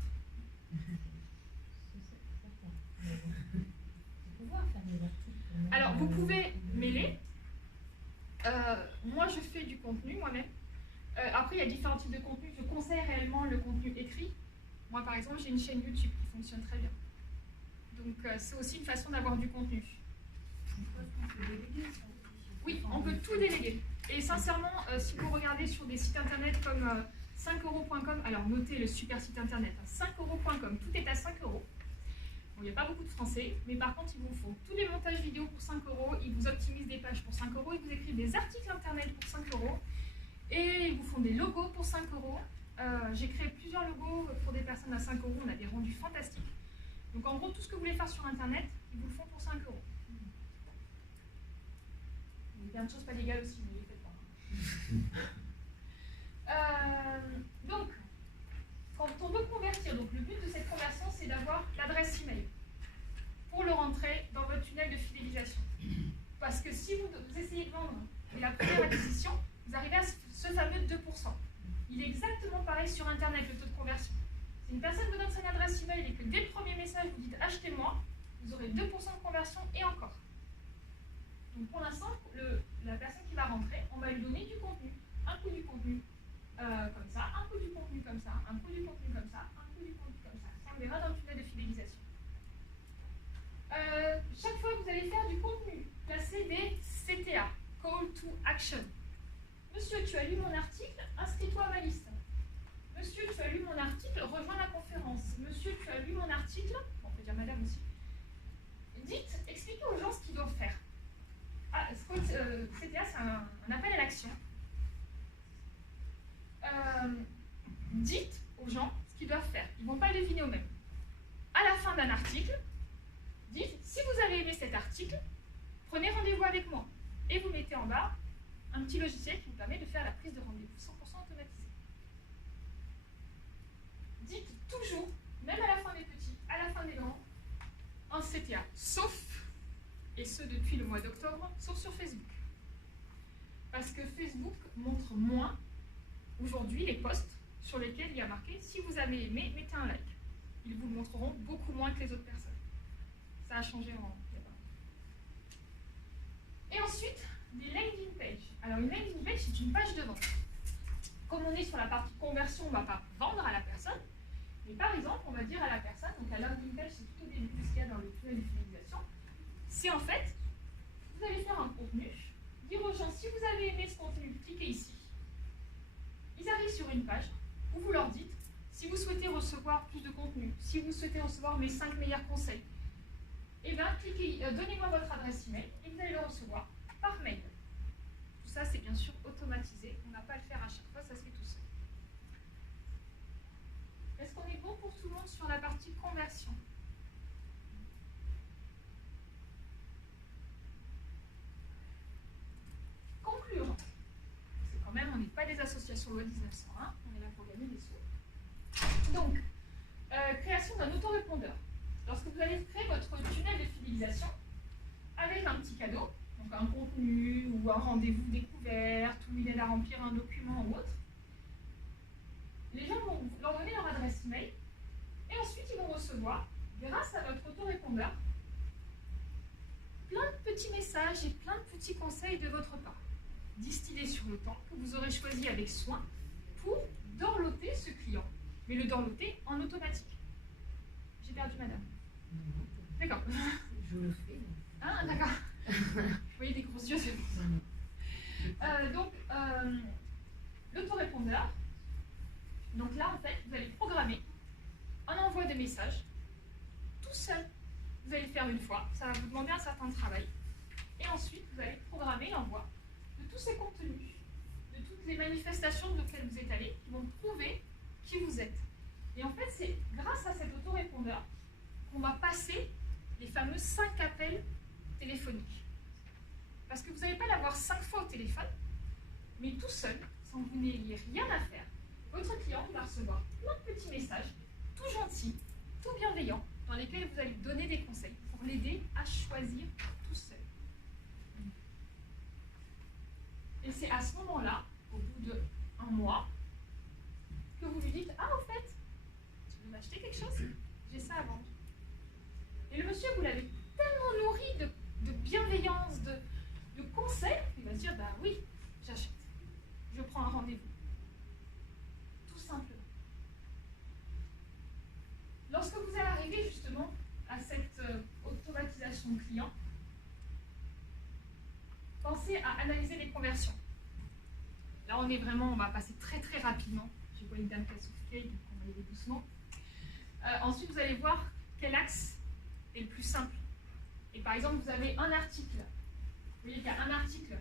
Alors, vous pouvez mêler. Moi, je fais du contenu moi-même. Après, il y a différents types de contenu. Je conseille réellement le contenu écrit. Moi, par exemple, j'ai une chaîne YouTube qui fonctionne très bien. Donc, c'est aussi une façon d'avoir du contenu. On peut déléguer ça aussi. Oui, on peut tout déléguer. Et sincèrement, si vous regardez sur des sites internet comme 5euros.com, alors notez le super site internet, 5euros.com, tout est à 5 euros. Bon, il n'y a pas beaucoup de français, mais par contre, ils vous font tous les montages vidéo pour 5 euros, ils vous optimisent des pages pour 5 euros, ils vous écrivent des articles internet pour 5 euros, et ils vous font des logos pour 5 euros. J'ai créé plusieurs logos pour des personnes à 5 euros, on a des rendus fantastiques. Donc en gros, tout ce que vous voulez faire sur internet, ils vous le font pour 5 euros. Il y a plein de choses pas légales aussi, mais ne les faites pas. Donc, quand on veut convertir, donc le but de cette conversion, c'est d'avoir l'adresse email pour le rentrer dans votre tunnel de fidélisation. Parce que si vous essayez de vendre et la première acquisition, vous arrivez à ce fameux 2%. Il est exactement pareil sur Internet, le taux de conversion. Si une personne vous donne son adresse email et que dès le premier message, vous dites « achetez-moi », vous aurez 2% de conversion et encore. Donc pour l'instant, la personne qui va rentrer, on va lui donner du contenu. Un coup du contenu comme ça, un coup du contenu comme ça, un coup du contenu comme ça, un coup du contenu comme ça. Ça, on verra dans le tunnel de fidélisation. Chaque fois que vous allez faire du contenu, placez des CTA, Call to Action. Monsieur, tu as lu mon article, inscris-toi à ma liste. Monsieur, tu as lu mon article, rejoins la conférence. Monsieur, tu as lu mon article, on peut dire madame aussi. Dites, expliquez aux gens ce qu'ils doivent faire. Ah, CTA, c'est un appel à l'action. Dites aux gens ce qu'ils doivent faire. Ils ne vont pas le deviner eux-mêmes. À la fin d'un article, dites, si vous avez aimé cet article, prenez rendez-vous avec moi. Et vous mettez en bas un petit logiciel qui vous permet de faire la prise de rendez-vous 100% automatisée. Dites toujours, même à la fin des petits, à la fin des grands, un CTA, sauf, et ce depuis le mois d'octobre, sauf sur Facebook. Parce que Facebook montre moins, aujourd'hui, les posts sur lesquels il y a marqué « Si vous avez aimé, mettez un like ». Ils vous le montreront beaucoup moins que les autres personnes. Ça a changé en... Et ensuite, des landing pages. Alors une landing page, c'est une page de vente. Comme on est sur la partie conversion, on ne va pas vendre à la personne. Mais par exemple, on va dire à la personne, donc la landing page, c'est tout au début de ce qu'il y a dans le tunnel de fidélisation. C'est en fait, vous allez faire un contenu, dire aux gens, si vous avez aimé ce contenu, cliquez ici. Ils arrivent sur une page où vous leur dites, Si vous souhaitez recevoir plus de contenu, si vous souhaitez recevoir mes 5 meilleurs conseils, eh bien, donnez-moi votre adresse email et vous allez le recevoir par mail. Tout ça, c'est bien sûr automatisé. On n'a pas à le faire à chaque fois, ça se fait tout seul. Est-ce qu'on est bon pour tout le monde sur la partie conversion? Conclure. C'est quand même, on n'est pas des associations loi 1901, on est là pour gagner des sous. Donc, création d'un autorépondeur. Lorsque vous allez créer votre tunnel de fidélisation avec un petit cadeau, donc un contenu ou un rendez-vous découverte ou une aide à remplir un document ou autre, les gens vont leur donner leur adresse email et ensuite ils vont recevoir, grâce à votre autorépondeur, plein de petits messages et plein de petits conseils de votre part, distillés sur le temps que vous aurez choisi avec soin pour dorloter ce client, mais le dorloter en automatique. J'ai perdu madame. D'accord. Je le fais. Ah, d'accord. Vous voyez des gros yeux, c'est pour ça. Donc, l'autorépondeur, donc là, en fait, vous allez programmer un envoi de messages tout seul. Vous allez le faire une fois, ça va vous demander un certain travail. Et ensuite, vous allez programmer l'envoi de tous ces contenus, de toutes les manifestations de lesquelles vous êtes allé, qui vont prouver qui vous êtes. Et en fait, c'est grâce à cet autorépondeur qu'on va passer les fameux 5 appels téléphoniques. Parce que vous n'allez pas l'avoir 5 fois au téléphone, mais tout seul, sans que vous n'ayez rien à faire, votre client va recevoir plein de petits messages, tout gentils, tout bienveillants, dans lesquels vous allez donner des conseils pour l'aider à choisir tout seul. Et c'est à ce moment-là, au bout d'1 mois, que vous lui dites « Ah, en fait, tu veux m'acheter quelque chose? J'ai ça à vendre. » Et le monsieur, vous l'avez tellement nourri de bienveillance, de conseils, il va se dire, bah oui, j'achète. Je prends un rendez-vous. Tout simplement. Lorsque vous allez arriver justement à cette automatisation client, pensez à analyser les conversions. Là, on va passer très très rapidement. Je vois une dame qui a soufflé, donc on va y aller doucement. Ensuite, vous allez voir quel axe est le plus simple. Et par exemple, vous avez un article. Vous voyez qu'il y a un article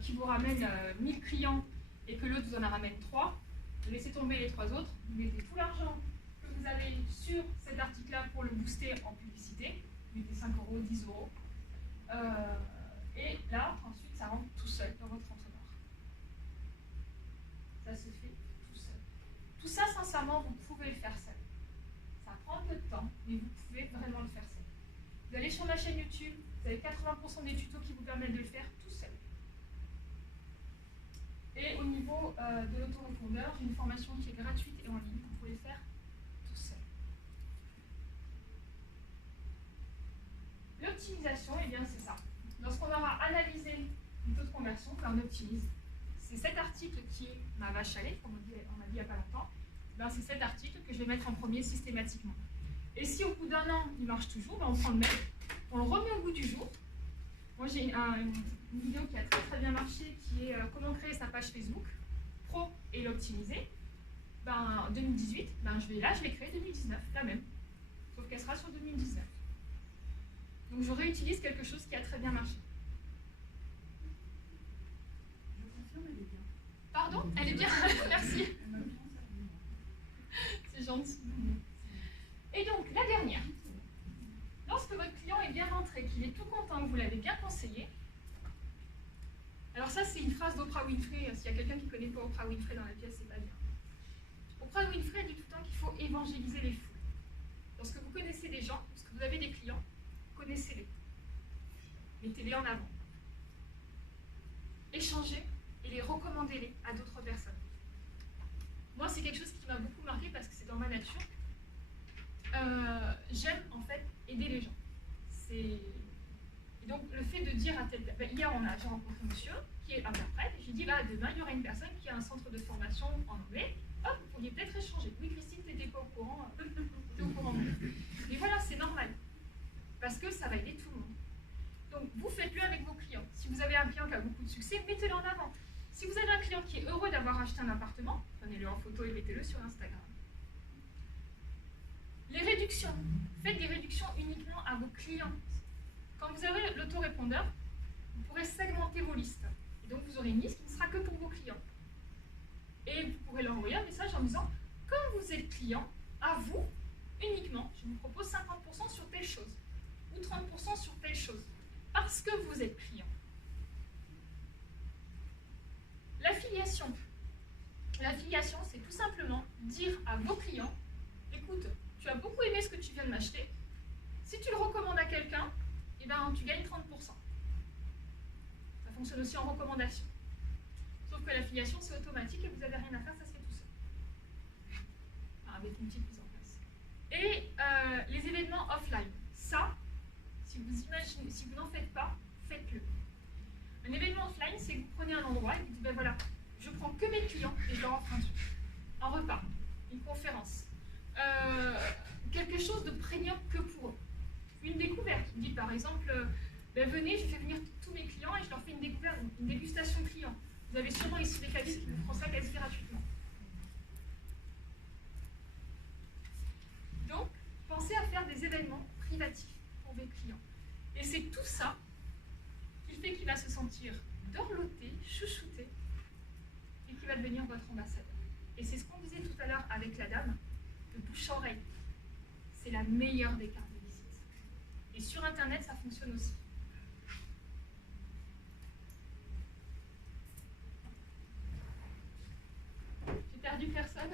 qui vous ramène 1000 clients et que l'autre vous en ramène 3. Vous laissez tomber les 3 autres. Vous mettez tout l'argent que vous avez sur cet article-là pour le booster en publicité. Vous mettez 5 euros, 10 euros. Et là, ensuite, ça rentre tout seul dans votre entonnoir. Ça se fait tout seul. Tout ça, sincèrement, vous pouvez le faire seul. Ça prend un peu de temps, mais vous pouvez vraiment le faire seul. Vous allez sur ma chaîne YouTube, vous avez 80% des tutos qui vous permettent de le faire tout seul. Et au niveau de l'autorépondeur, j'ai une formation qui est gratuite et en ligne. Vous pouvez le faire tout seul. L'optimisation, eh bien c'est ça. Lorsqu'on aura analysé une taux de conversion, on optimise. C'est cet article qui est ma vache à lait, comme on a dit il n'y a pas longtemps. Ben, c'est cet article que je vais mettre en premier systématiquement. Et si au bout d'1 an, il marche toujours, ben on prend le même, on le remet au goût du jour. Moi, j'ai une vidéo qui a très très bien marché, qui est comment créer sa page Facebook pro et l'optimiser. Ben, 2018, ben, je l'ai créée 2019, la même. Sauf qu'elle sera sur 2019. Donc je réutilise quelque chose qui a très bien marché. Je confirme, elle est bien. Pardon? Elle est bien. Merci. C'est gentil. Et donc, la dernière. Lorsque votre client est bien rentré, qu'il est tout content, que vous l'avez bien conseillé, alors ça, c'est une phrase d'Oprah Winfrey. S'il y a quelqu'un qui ne connaît pas Oprah Winfrey dans la pièce, c'est pas bien. Oprah Winfrey dit tout le temps qu'il faut évangéliser les fous. Lorsque vous connaissez des gens, lorsque vous avez des clients, connaissez-les. Mettez-les en avant. Échangez et les recommandez-les à d'autres personnes. Moi, c'est quelque chose qui m'a beaucoup marqué parce que c'est dans ma nature. J'aime en fait aider les gens. Et donc le fait de dire à tel... hier, j'ai rencontré un monsieur qui est interprète et j'ai dit demain, il y aura une personne qui a un centre de formation en anglais. Hop, vous pourriez peut-être échanger. Oui, Christine, tu n'étais pas au courant. T'es au courant. Mais voilà, c'est normal. Parce que ça va aider tout le monde. Donc, vous faites-le avec vos clients. Si vous avez un client qui a beaucoup de succès, mettez-le en avant. Si vous avez un client qui est heureux d'avoir acheté un appartement, prenez-le en photo et mettez-le sur Instagram. Les réductions. Faites des réductions uniquement à vos clients. Quand vous avez l'autorépondeur, vous pourrez segmenter vos listes. Et donc, vous aurez une liste qui ne sera que pour vos clients. Et vous pourrez leur envoyer un message en disant, comme vous êtes client, à vous, uniquement, je vous propose 50% sur telle chose. Ou 30% sur telle chose. Parce que vous êtes client. L'affiliation. L'affiliation, c'est tout simplement dire à vos clients, écoute, tu as beaucoup aimé ce que tu viens de m'acheter. Si tu le recommandes à quelqu'un, eh ben, tu gagnes 30%. Ça fonctionne aussi en recommandation. Sauf que l'affiliation, c'est automatique et vous n'avez rien à faire, ça se fait tout seul. Enfin, avec une petite mise en place. Et les événements offline. Ça, si vous imaginez, si vous n'en faites pas, faites-le. Un événement offline, c'est que vous prenez un endroit et vous dites, ben voilà, je prends que mes clients et je leur offre un repas, une conférence, quelque chose de prégnant que pour eux. Une découverte. Vous dites par exemple, ben venez, je fais venir tous mes clients et je leur fais une découverte, une dégustation client. Vous avez sûrement ici des cabines qui vous feront ça quasi gratuitement. Donc, pensez à faire des événements privatifs pour vos clients. Et c'est tout ça qui fait qu'il va se sentir dorloté, chouchouté, et qui va devenir votre ambassadeur. Et c'est ce qu'on disait tout à l'heure avec la dame, le bouche-oreille. C'est la meilleure des cartes de visite. Et sur Internet, ça fonctionne aussi. J'ai perdu personne.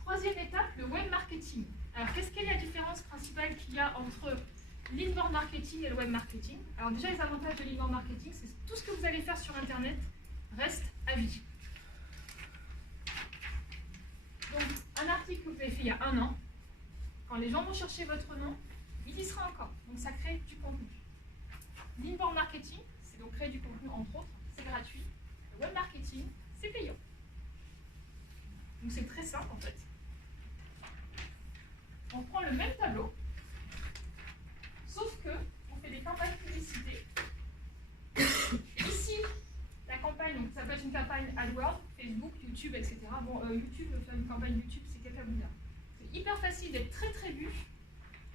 Troisième étape, le web marketing. Alors, qu'est-ce qu'est la différence principale qu'il y a entre l'inbound marketing et le web marketing? Alors déjà, les avantages de l'inbound marketing, c'est tout ce que vous allez faire sur Internet reste à vie. Donc, un article que vous avez fait il y a 1 an, quand les gens vont chercher votre nom, il y sera encore. Donc, ça crée du contenu. L'inbound marketing, c'est donc créer du contenu, entre autres, c'est gratuit. Le web marketing, c'est payant. Donc, c'est très simple, en fait. On prend le même tableau, sauf que on fait des campagnes publicité. Ici, la campagne, donc ça peut être une campagne AdWords, Facebook, YouTube, etc. Bon, YouTube, faire une campagne YouTube, c'est cacaboudin. C'est hyper facile d'être très très vu,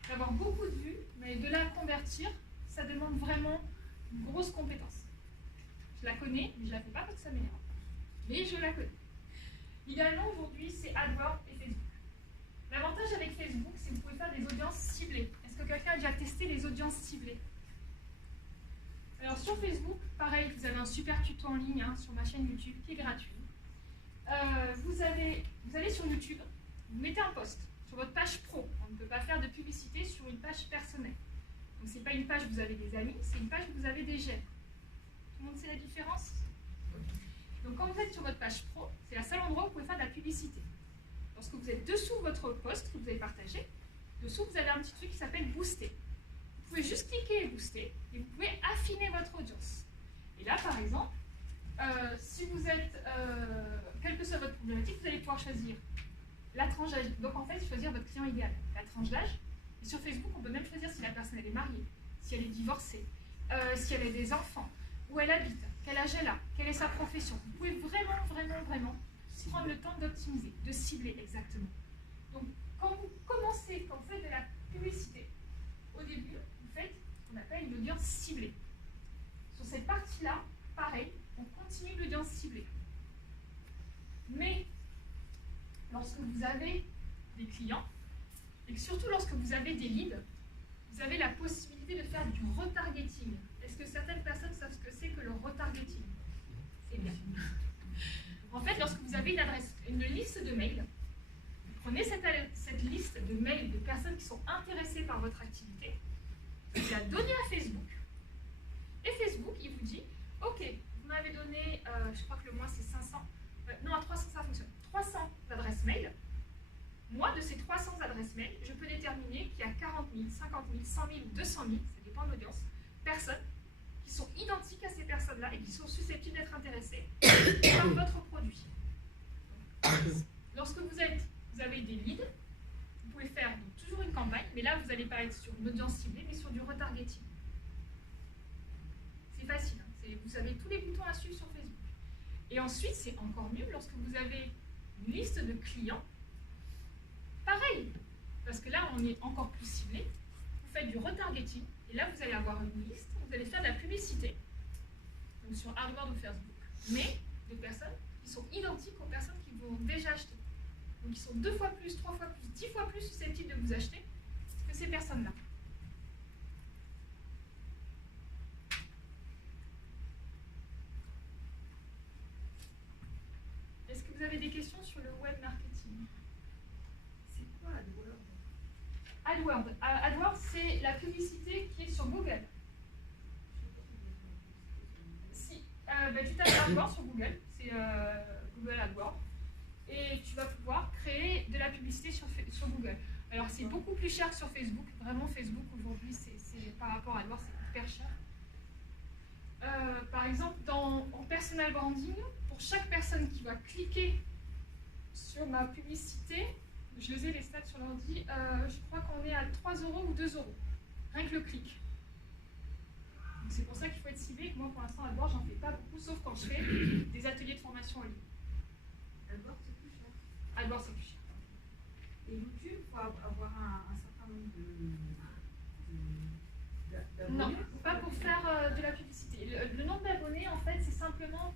d'avoir beaucoup de vues, mais de la convertir, ça demande vraiment une grosse compétence. Je la connais, mais je ne la fais pas parce que ça m'énerve. Mais je la connais. Idéalement, aujourd'hui, c'est AdWords et Facebook. L'avantage avec Facebook, c'est que vous pouvez faire des audiences ciblées. Est-ce que quelqu'un a déjà testé les audiences ciblées? Alors sur Facebook, pareil, vous avez un super tuto en ligne sur ma chaîne YouTube qui est gratuit. Vous allez sur YouTube, vous mettez un post sur votre page pro. On ne peut pas faire de publicité sur une page personnelle. Donc c'est pas une page où vous avez des amis, c'est une page où vous avez des j'aime. Tout le monde sait la différence? Donc quand vous êtes sur votre page pro, c'est le seul endroit où vous pouvez faire de la publicité. Lorsque vous êtes dessous votre post que vous avez partagé, dessous vous avez un petit truc qui s'appelle booster. Vous pouvez juste cliquer et booster et vous pouvez affiner votre audience. Et là par exemple, si vous êtes, quelle que soit votre problématique, vous allez pouvoir choisir la tranche d'âge. Donc en fait, choisir votre client idéal, la tranche d'âge. Et sur Facebook, on peut même choisir si la personne elle est mariée, si elle est divorcée, si elle a des enfants, où elle habite, quel âge elle a, quelle est sa profession. Vous pouvez vraiment prendre le temps d'optimiser, de cibler exactement. Donc, quand vous commencez, quand vous faites de la publicité, au début, vous faites ce qu'on appelle une audience ciblée. Sur cette partie-là, pareil, on continue l'audience ciblée. Mais, lorsque vous avez des clients, et que surtout lorsque vous avez des leads, vous avez la possibilité de faire du retargeting. Est-ce que certaines personnes savent ce que c'est que le retargeting? C'est bien. En fait, lorsque vous avez une liste de mails, vous prenez cette liste de mails de personnes qui sont intéressées par votre activité, vous la donnez à Facebook. Et Facebook, il vous dit, ok, vous m'avez donné, je crois que le mois c'est 500, non à 300 ça fonctionne, 300 adresses mail. Moi, de ces 300 adresses mail, je peux déterminer qu'il y a 40 000, 50 000, 100 000, 200 000, ça dépend de l'audience, personnes qui sont identiques à ces personnes-là et qui sont susceptibles d'être intéressées par votre produit. Lorsque vous avez des leads, vous pouvez faire donc, toujours une campagne, mais là vous n'allez pas être sur une audience ciblée, mais sur du retargeting. C'est facile, vous avez tous les boutons à suivre sur Facebook. Et ensuite, c'est encore mieux lorsque vous avez une liste de clients. Pareil, parce que là, on est encore plus ciblé. Vous faites du retargeting, et là, vous allez avoir une liste, vous allez faire de la publicité, donc sur AdWords ou Facebook, mais de personnes qui sont identiques aux personnes qui vous ont déjà acheté. Donc, ils sont 2 fois plus, 3 fois plus, 10 fois plus susceptibles de vous acheter que ces personnes-là. Est-ce que vous avez des questions sur le web marketing? C'est quoi AdWords? AdWords, c'est la publicité qui est sur Google. Si, tu tapes AdWords sur Google, c'est Google AdWords, et tu vas pouvoir créer de la publicité sur Google. Alors c'est beaucoup plus cher que sur Facebook. Vraiment, Facebook aujourd'hui, par rapport à AdWords, c'est hyper cher. Par exemple, en personal branding, pour chaque personne qui va cliquer sur ma publicité, je les ai les stats sur l'ordi, je crois qu'on est à 3 € ou 2 €, rien que le clic. Donc c'est pour ça qu'il faut être ciblé. Moi, pour l'instant, AdWords, j'en fais pas beaucoup, sauf quand je fais des ateliers de formation en ligne. AdWords, c'est plus cher. AdWords, c'est plus cher. Et YouTube, il faut avoir un certain nombre Non, d'abonnés. pas pour faire de la publicité. Le nombre d'abonnés, en fait, c'est simplement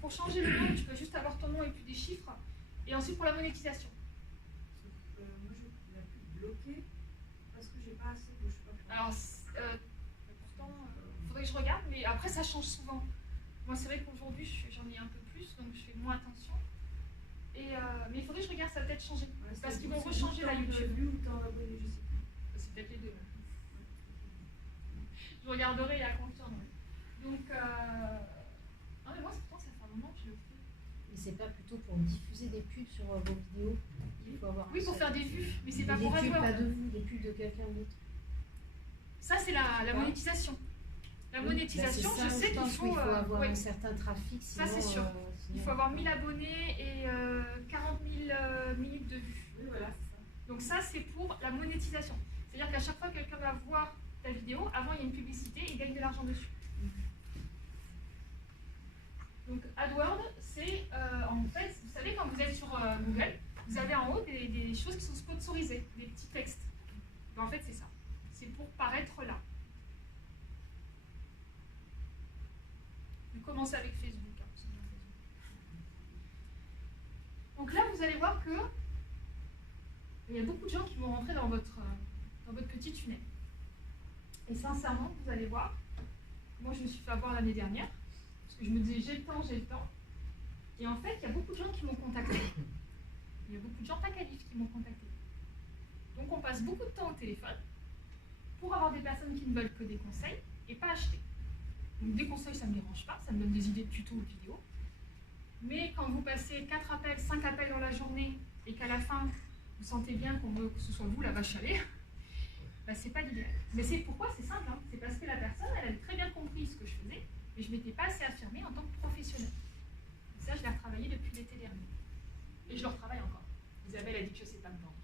pour changer le nom, tu peux juste avoir ton nom et puis des chiffres. Et ensuite pour la monétisation. Moi, je la plus bloquée parce que j'ai pas assez de. Je sais pas pourquoi. Alors, pourtant, il faudrait que je regarde, mais après, ça change souvent. Moi, c'est vrai qu'aujourd'hui, j'en ai un peu plus, donc je fais moins attention. Mais il faudrait que je regarde, ça va peut-être changer. Ouais, Parce c'est- qu'ils vont c'est rechanger la tant de YouTube. vues ou tant d'abonnés, je sais plus. C'est peut-être les deux. Je regarderai et la confirmerai. Donc, non, mais moi, pourtant, ça fait un moment que je le fais. Mais c'est pas plutôt pour diffuser des pubs sur vos vidéos? Il faut avoir Oui, un pour site. faire des vues, mais c'est Des pas pour pubs, AdWords. pas de vous, des pubs de quelqu'un d'autre. Ça, c'est la monétisation. La monétisation, Bah, c'est je ça, sais qu'il pense faut, avoir ouais, un certain trafic. Ça, Sinon, c'est sûr. sinon- il faut avoir 1000 abonnés et 40 000 minutes de vue. Oui, voilà, c'est ça. Donc ça, c'est pour la monétisation. C'est-à-dire qu'à chaque fois que quelqu'un va voir ta vidéo, avant il y a une publicité et il gagne de l'argent dessus. Donc AdWords, c'est en fait, vous savez, quand vous êtes sur Google, vous avez en haut des choses qui sont sponsorisées, des petits textes. Ben, en fait, c'est ça. C'est pour paraître là. Je vais commencer avec Facebook. Hein, c'est bien Facebook. Donc là, vous allez voir que il y a beaucoup de gens qui vont rentrer dans votre petit tunnel. Et sincèrement, vous allez voir, moi je me suis fait avoir l'année dernière, parce que je me disais j'ai le temps, j'ai le temps. Et en fait, il y a beaucoup de gens qui m'ont contacté. Il y a beaucoup de gens pas qualifiés qui m'ont contacté. Donc on passe beaucoup de temps au téléphone pour avoir des personnes qui ne veulent que des conseils et pas acheter. Donc des conseils, ça ne me dérange pas, ça me donne des idées de tutos ou de vidéos. Mais quand vous passez 4 appels, 5 appels dans la journée et qu'à la fin, vous sentez bien qu'on veut que ce soit vous la vache à lait, bah, c'est pas l'idéal. Mais c'est pourquoi c'est simple, hein. C'est parce que la personne, elle avait très bien compris ce que je faisais, mais je ne m'étais pas assez affirmée en tant que professionnelle. Et ça, je l'ai retravaillé depuis l'été dernier. Et je le retravaille encore. Isabelle a dit que je ne sais pas me vendre.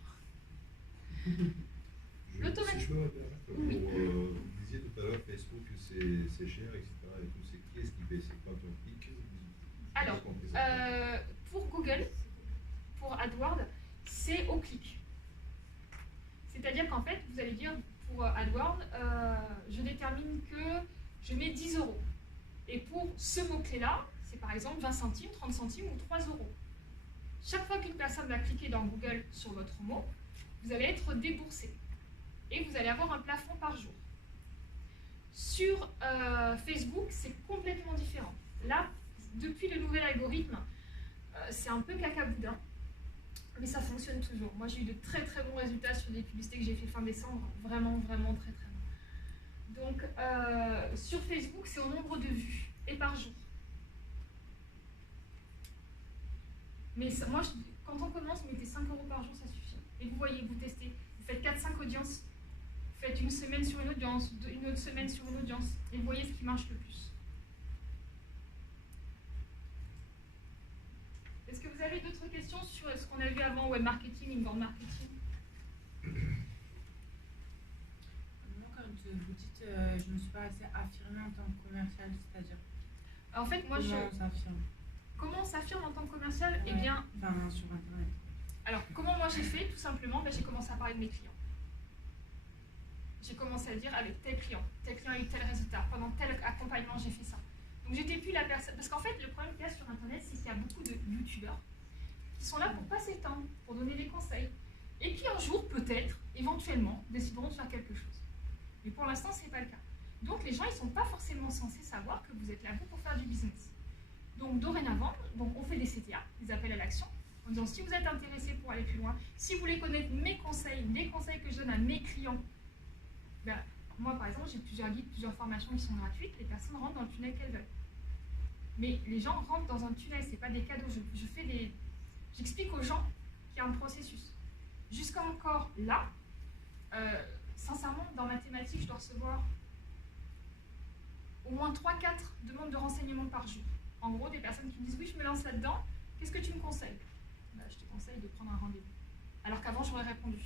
L'automatique. Si je peux me permettre, Oui. vous disiez tout à l'heure Facebook c'est cher, etc. Et tout, c'est qui est-ce qui paye? C'est quand on clique? Alors, pour Google, pour AdWords, c'est au clic. C'est-à-dire qu'en fait, vous allez dire pour AdWords, je détermine que je mets 10 €. Et pour ce mot-clé-là, c'est par exemple 20 centimes, 30 centimes ou 3 €. Chaque fois qu'une personne va cliquer dans Google sur votre mot, vous allez être déboursé. Et vous allez avoir un plafond par jour. Sur Facebook, c'est complètement différent. Là, depuis le nouvel algorithme, c'est un peu cacaboudin, mais ça fonctionne toujours. Moi, j'ai eu de très très bons résultats sur des publicités que j'ai fait fin décembre, vraiment vraiment très très bons. Donc, sur Facebook, c'est au nombre de vues et par jour. Mais ça, moi, quand on commence, mettez 5 € par jour, ça suffit. Et vous voyez, vous testez, vous faites 4-5 audiences, vous faites une semaine sur une audience, une autre semaine sur une audience, et vous voyez ce qui marche le plus. Est-ce que vous avez d'autres questions sur ce qu'on a vu avant, web marketing, inbound marketing? Moi, quand vous dites je ne me suis pas assez affirmée en tant que commercial, c'est-à-dire En fait, moi, comment on s'affirme? comment on s'affirme en tant que commercial? Eh bien, Enfin, sur Internet. alors, comment moi j'ai fait? Tout simplement, j'ai commencé à parler de mes clients. J'ai commencé à dire avec tel client a eu tel résultat, pendant tel accompagnement j'ai fait ça. Donc j'étais plus la personne, parce qu'en fait le problème qu'il y a sur internet, c'est qu'il y a beaucoup de youtubeurs qui sont là pour passer le temps, pour donner des conseils, et qui un jour, peut-être, éventuellement, décideront de faire quelque chose. Mais pour l'instant, c'est pas le cas. Donc les gens, ils sont pas forcément censés savoir que vous êtes là pour faire du business. Donc dorénavant, on fait des CTA, des appels à l'action, en disant si vous êtes intéressé pour aller plus loin, si vous voulez connaître mes conseils, les conseils que je donne à mes clients, ben, moi par exemple j'ai plusieurs guides, plusieurs formations qui sont gratuites, les personnes rentrent dans le tunnel qu'elles veulent. Mais les gens rentrent dans un tunnel, c'est pas des cadeaux, j'explique aux gens qu'il y a un processus. Jusqu'à encore là, sincèrement dans mathématiques je dois recevoir au moins 3-4 demandes de renseignements par jour. En gros des personnes qui me disent oui je me lance là-dedans, qu'est-ce que tu me conseilles? Ben, je te conseille de prendre un rendez-vous. Alors qu'avant j'aurais répondu.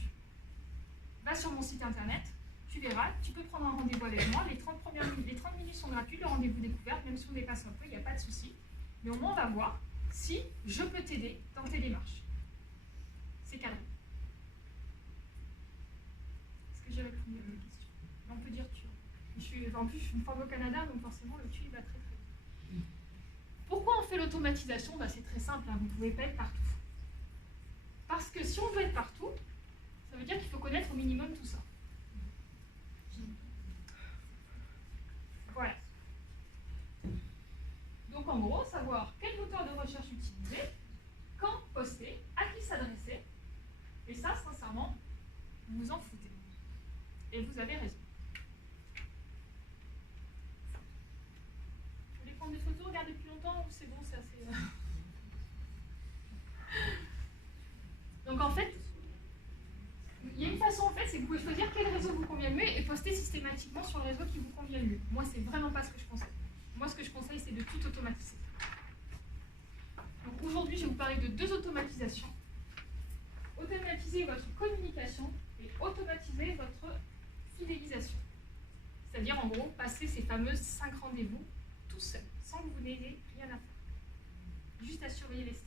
Va sur mon site internet, tu verras, tu peux prendre un rendez-vous avec moi, les 30 minutes sont gratuites, le rendez-vous découverte, même si on dépasse un peu, il n'y a pas de souci. Mais au moins on va voir si je peux t'aider dans tes démarches. C'est cadré. Est-ce que j'ai répondu à votre question? On peut dire tu. En plus, je suis une formée au Canada, donc forcément le tu va très très vite. Pourquoi on fait l'automatisation? C'est très simple, vous ne pouvez pas être partout. Parce que si on veut être partout, ça veut dire qu'il faut connaître au minimum tout ça. Voilà. Donc en gros, savoir quel moteur de recherche utiliser, quand poster, à qui s'adresser, et ça, sincèrement, vous vous en foutez. Et vous avez raison. Vous voulez prendre des photos, regarder depuis longtemps, ou c'est bon, c'est assez... Donc en fait, il y a une façon en fait, c'est que vous pouvez choisir quel réseau vous convient le mieux et poster systématiquement sur le réseau qui vous convient le mieux. Moi, c'est vraiment pas ce que je conseille. Moi, ce que je conseille, c'est de tout automatiser. Donc aujourd'hui, je vais vous parler de 2 automatisations. Automatiser votre communication et automatiser votre fidélisation. C'est-à-dire, en gros, passer ces fameuses 5 rendez-vous tout seul, sans que vous n'ayez rien à faire. Juste à surveiller les stats.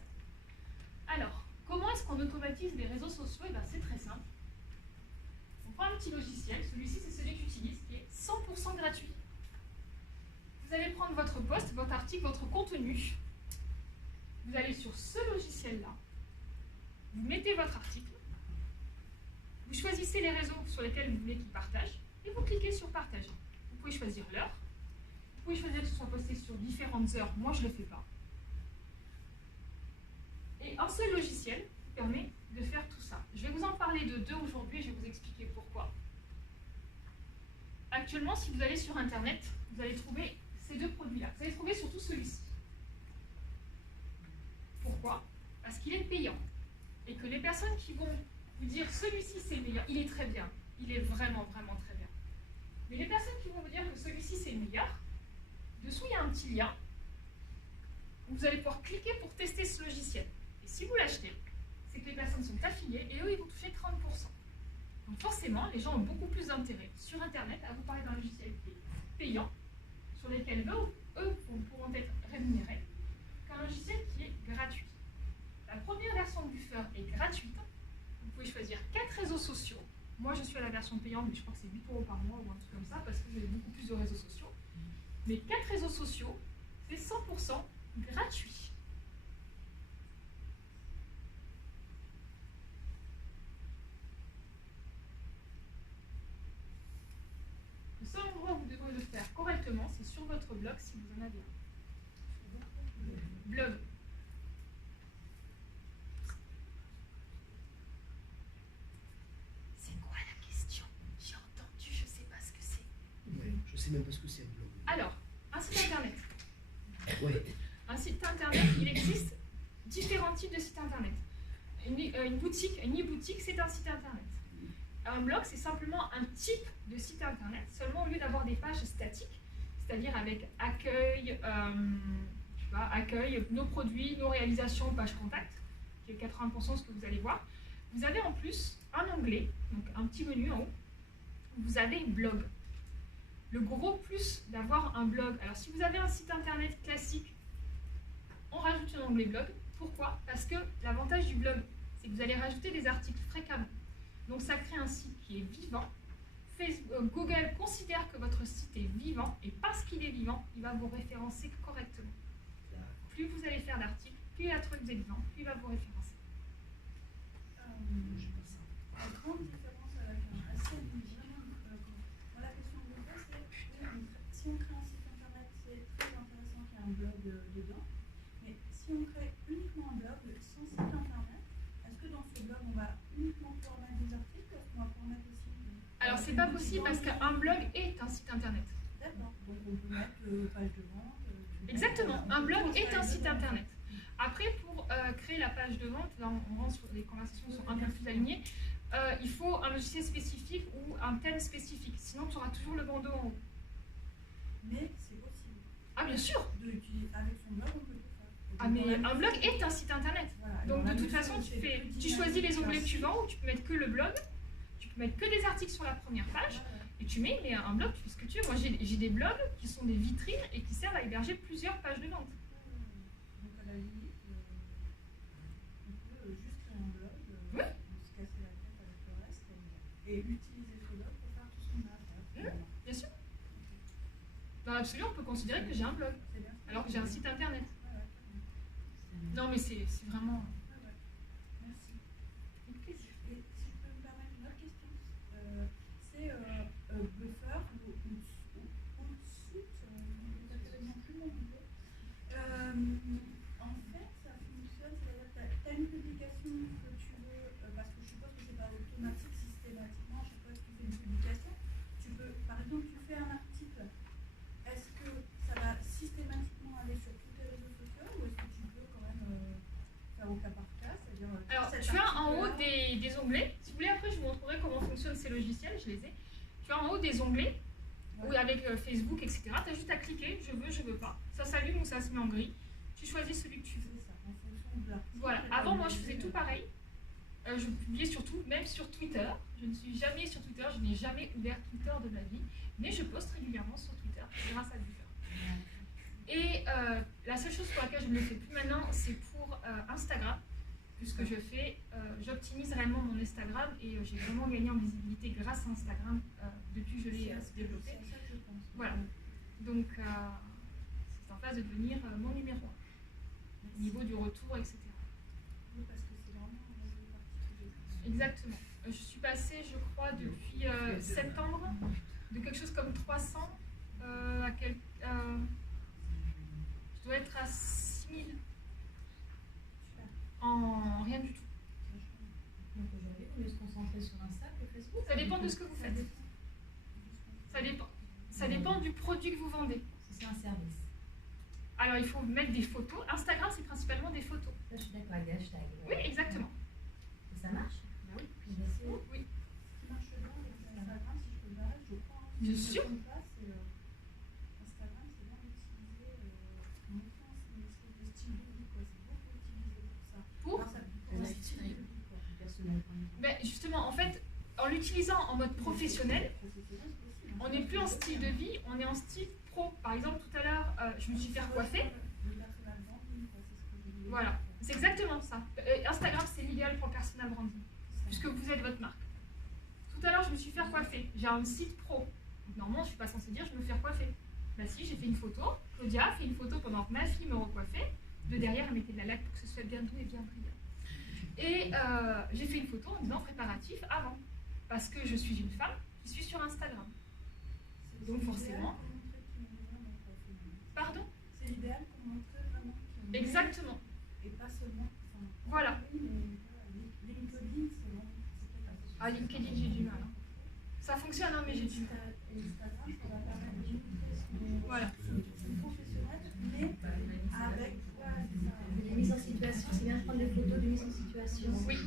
Alors, comment est-ce qu'on automatise les réseaux sociaux? C'est très simple. On prend un petit logiciel, celui-ci c'est celui que j'utilise, qui est 100% gratuit. Vous allez prendre votre post, votre article, votre contenu, vous allez sur ce logiciel-là, vous mettez votre article, vous choisissez les réseaux sur lesquels vous voulez qu'il partage, et vous cliquez sur partager. Vous pouvez choisir l'heure, vous pouvez choisir que ce soit posté sur différentes heures, moi je ne le fais pas. Et un seul logiciel vous permet de faire tout ça. Je vais vous en parler de 2 aujourd'hui et je vais vous expliquer pourquoi. Actuellement, si vous allez sur Internet, vous allez trouver ces 2 produits-là. Vous allez trouver surtout celui-ci. Pourquoi? Parce qu'il est payant. Et que les personnes qui vont vous dire celui-ci c'est le meilleur, il est très bien. Il est vraiment, vraiment très bien. Mais les personnes qui vont vous dire que celui-ci c'est le meilleur, dessous il y a un petit lien où vous allez pouvoir cliquer pour tester ce logiciel. Et si vous l'achetez, c'est que les personnes sont affiliées et eux, ils vont toucher 30%. Donc forcément, les gens ont beaucoup plus d'intérêt sur Internet à vous parler d'un logiciel qui est payant, sur lequel eux pourront être rémunérés, qu'un logiciel qui est gratuit. La première version de Buffer est gratuite. Vous pouvez choisir 4 réseaux sociaux. Moi, je suis à la version payante, mais je crois que c'est 8 € par mois ou un truc comme ça, parce que j'ai beaucoup plus de réseaux sociaux. Mais 4 réseaux sociaux, c'est 100% gratuit. Le seul endroit où vous devrez le faire correctement, c'est sur votre blog si vous en avez un. Blog. C'est quoi la question? J'ai entendu, je sais pas ce que c'est. Ouais, je sais même pas ce que c'est un blog. Alors, un site internet. Ouais. Un site internet, il existe différents types de sites internet. Une boutique, une e-boutique, c'est un site internet. Un blog, c'est simplement un type de site internet, seulement au lieu d'avoir des pages statiques, c'est-à-dire avec accueil, accueil, nos produits, nos réalisations, page contact, qui est 80% de ce que vous allez voir. Vous avez en plus un onglet, donc un petit menu en haut, où vous avez blog. Le gros plus d'avoir un blog, alors si vous avez un site internet classique, on rajoute un onglet blog. Pourquoi? Parce que l'avantage du blog, c'est que vous allez rajouter des articles fréquemment. Donc ça crée un site qui est vivant. Google considère que votre site est vivant et parce qu'il est vivant, il va vous référencer correctement. Plus vous allez faire d'articles, plus il va trouver que vous êtes vivant, plus il va vous référencer. La grande différence avec un SEO, vraiment, moi la question que je me pose, c'est si on crée un site internet, c'est très intéressant qu'il y ait un blog dedans, mais si on crée uniquement un blog sans site internet, est-ce que dans ce blog on va uniquement pouvoir mettre des articles, est-ce qu'on va pouvoir mettre aussi Alors c'est pas possible parce qu'un blog est un site internet. D'accord, donc on peut mettre page de vente. Exactement, un blog est un site internet. Après, pour créer la page de vente, là on rentre sur des conversations qui sont un peu plus alignées, il faut un logiciel spécifique ou un thème spécifique, sinon tu auras toujours le bandeau en haut. Mais c'est possible. Ah bien sûr. Avec son blog, on peut tout faire. Ah mais un blog est un site internet. Voilà. Donc de toute façon, tu choisis les onglets que tu vends, ou tu peux mettre que le blog, tu peux mettre que des articles sur la première page, et tu mets mais un blog, tu fais ce que tu veux. Moi j'ai des blogs qui sont des vitrines et qui servent à héberger plusieurs pages de vente. Donc à la limite, on peut juste créer un blog, Oui. se casser la tête avec le reste et utiliser ce blog pour faire tout ce qu'on a à faire. Bien sûr. Dans l'absolu, on peut considérer que j'ai un blog, C'est bien. alors que j'ai un site internet. Ouais. Non mais c'est vraiment... Ouais. Merci. un plaisir. Et si je peux me permettre une autre question, c'est Buffer ou Hootsuite, je ne plus mon idée. En fait, ça fonctionne, c'est-à-dire que tu as une publication que tu veux, parce que je suppose que ce n'est pas automatique systématiquement, je suppose que tu fais une publication. Tu peux, par exemple, tu fais un article, est-ce que ça va systématiquement aller sur tous tes réseaux sociaux ou est-ce que tu peux quand même faire au cas par cas, c'est-à-dire Alors, tu as en haut des onglets. Si vous voulez, après, je vous montrerai comment fonctionnent ces logiciels. Je les ai. Tu as en haut des onglets, ou avec Facebook, etc. Tu as juste à cliquer, je veux pas. Ça s'allume ou ça se met en gris. Tu choisis celui que tu veux. C'est ça, en fonction de l'article. Voilà. Avant, moi, je faisais tout pareil. Je publiais surtout, même sur Twitter. Je ne suis jamais sur Twitter. Je n'ai jamais ouvert Twitter de ma vie. Mais je poste régulièrement sur Twitter grâce à Buffer. Et la seule chose pour laquelle je ne le fais plus maintenant, c'est pour Instagram. Puisque j'optimise réellement mon Instagram et j'ai vraiment gagné en visibilité grâce à Instagram depuis que je l'ai développé. C'est ça que je pense. Voilà. Donc, c'est en phase de devenir mon numéro 1. Au niveau du retour, etc. Oui, parce que c'est vraiment un réseau particulier. Exactement. Je suis passée, je crois, depuis septembre, de quelque chose comme 300 à je dois être à 6000 en rien du tout. Donc aujourd'hui, on mieux se concentrer sur Insta que Facebook. Ça dépend de ce que vous faites. Ça dépend du produit que vous vendez. C'est un service. Alors, il faut mettre des photos. Instagram, c'est principalement des photos. Ça, je suis d'accord avec des hashtags. Oui, exactement. Et ça marche? Bah oui. Je vais essayer. Oui. Ce qui marche bien avec Instagram, si je peux me permettre, je crois. Bien sûr. Instagram, c'est bien d'utiliser en mettant une espèce de style de vie, quoi. C'est beaucoup utilisé pour ça. Pour un style de vie, quoi. Personnel. Ben, justement, en fait, en l'utilisant en mode professionnel, on n'est plus en style de vie, on est en style pro. Par exemple, tout à l'heure, je me suis fait coiffer. Voilà, c'est exactement ça. Instagram, c'est l'idéal pour le personal branding, puisque vous êtes votre marque. Tout à l'heure, je me suis fait coiffer. J'ai un site pro. Donc, normalement, je ne suis pas censée dire je me fais coiffer. Bah si, j'ai fait une photo. Claudia a fait une photo pendant que ma fille me recoiffait. De derrière, elle mettait de la laque pour que ce soit bien doux et bien brillant. Et j'ai fait une photo en disant préparatif avant. Parce que je suis une femme qui suis sur Instagram. Donc forcément... Pardon? C'est l'idéal pour montrer vraiment. Exactement. Et pas seulement. Voilà. LinkedIn, c'est vraiment. Ah, LinkedIn, j'ai du mal. Ça fonctionne, hein, mais j'ai du mal. Instagram, ça va permettre de montrer son Voilà. professionnel, mais avec. Les mises en situation, c'est bien de prendre des photos de mise en situation. Oui.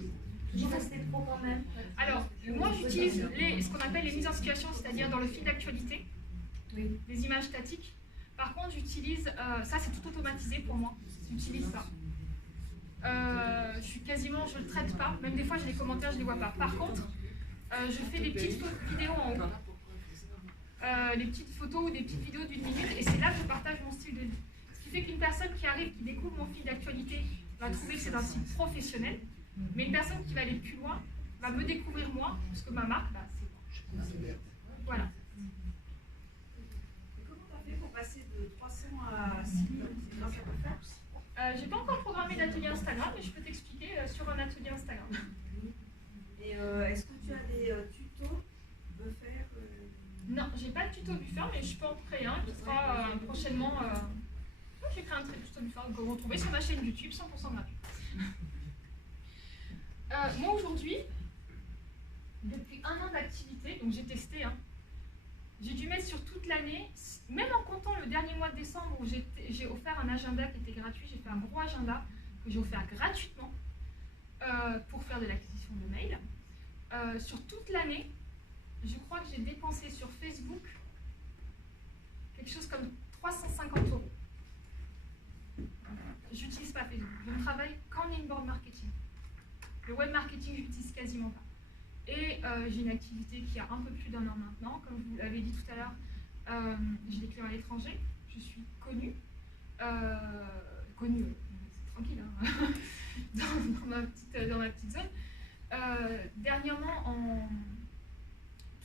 Toujours rester pro quand même. Alors, moi j'utilise ce qu'on appelle les mises en situation, c'est-à-dire dans le fil d'actualité, Oui. des images statiques. Par contre, j'utilise, ça c'est tout automatisé pour moi, j'utilise ça. Je le traite pas, même des fois j'ai des commentaires, je les vois pas. Par contre, je fais des petites vidéos en haut, des petites photos ou des petites vidéos d'1 minute, et c'est là que je partage mon style de vie. Ce qu'il fait qu'une personne qui arrive, qui découvre mon fil d'actualité, va trouver que c'est un site professionnel, mais une personne qui va aller plus loin va me découvrir moi, parce que ma marque, bah, c'est moi. Voilà. Et comment tu as fait pour passer de 300 à 6 000? C'est grâce à quoi faire? J'ai pas encore programmé d'atelier Instagram, mais je peux t'expliquer sur un atelier Instagram. Et est-ce que tu as des tutos Buffer Non, j'ai pas de tuto Buffer, mais je peux en créer un qui sera prochainement. J'ai créé un tuto Buffer que vous retrouvez sur ma chaîne YouTube 100% gratuit. Moi aujourd'hui, depuis 1 an d'activité, donc j'ai testé, hein, j'ai dû mettre sur toute l'année, même en comptant le dernier mois de décembre où j'ai offert un agenda qui était gratuit, j'ai fait un gros agenda que j'ai offert gratuitement pour faire de l'acquisition de mails. Sur toute l'année, je crois que j'ai dépensé sur Facebook quelque chose comme 350 €. J'utilise pas Facebook, je ne travaille qu'en inbound marketing. Le web marketing, je l'utilise quasiment pas. Et j'ai une activité qui a un peu plus d'1 an maintenant. Comme je vous l'avais dit tout à l'heure, j'ai des clients à l'étranger, je suis connue. Connue, c'est tranquille, hein, dans ma petite zone. Dernièrement,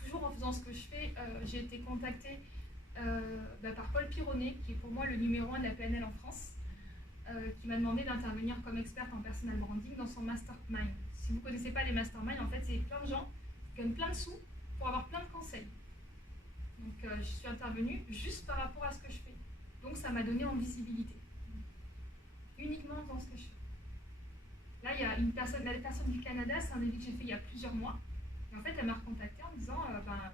toujours en faisant ce que je fais, j'ai été contactée par Paul Pironnet, qui est pour moi le numéro 1 de la PNL en France, qui m'a demandé d'intervenir comme experte en personal branding dans son mastermind. Si vous ne connaissez pas les masterminds, en fait, c'est plein de gens qui gagnent plein de sous pour avoir plein de conseils. Donc, je suis intervenue juste par rapport à ce que je fais. Donc, ça m'a donné en visibilité. Uniquement dans ce que je fais. Là, il y a une personne, la personne du Canada, c'est un devis que j'ai fait il y a plusieurs mois. Et en fait, elle m'a recontacté en me disant,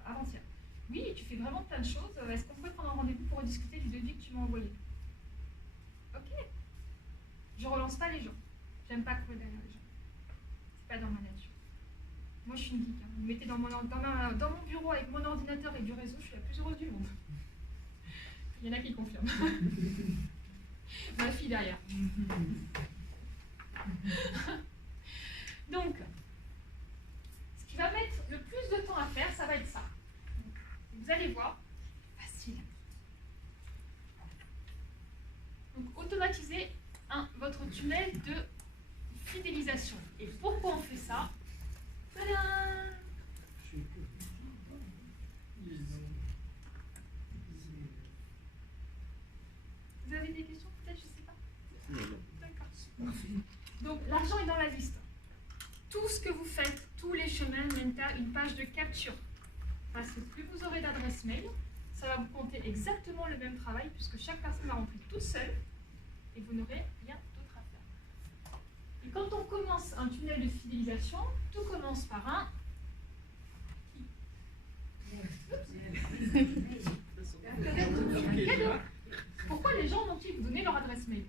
avant-hier, oui, tu fais vraiment plein de choses, est-ce qu'on pourrait prendre un rendez-vous pour rediscuter du devis que tu m'as envoyé? Ok. Je relance pas les gens. J'aime pas courir derrière les gens. C'est pas dans ma nature. Moi, je suis une geek. Hein. Vous me mettez dans mon bureau avec mon ordinateur et du réseau, je suis la plus heureuse du monde. Il y en a qui confirment. Ma fille derrière. Donc, ce qui va mettre le plus de temps à faire, ça va être ça. Vous allez voir, facile. Donc, automatiser votre tunnel de fidélisation. Et pourquoi on fait ça? Tadam! Vous avez des questions peut-être? Je ne sais pas. D'accord. Donc l'argent est dans la liste. Tout ce que vous faites, tous les chemins mènent à une page de capture. Parce que plus vous aurez d'adresse mail, ça va vous compter exactement le même travail puisque chaque personne va rentrer toute seule et vous n'aurez rien d'autre à faire. Et quand on commence un tunnel de fidélisation, tout commence par un cadeau. Pourquoi les gens vont-ils vous donner leur adresse mail?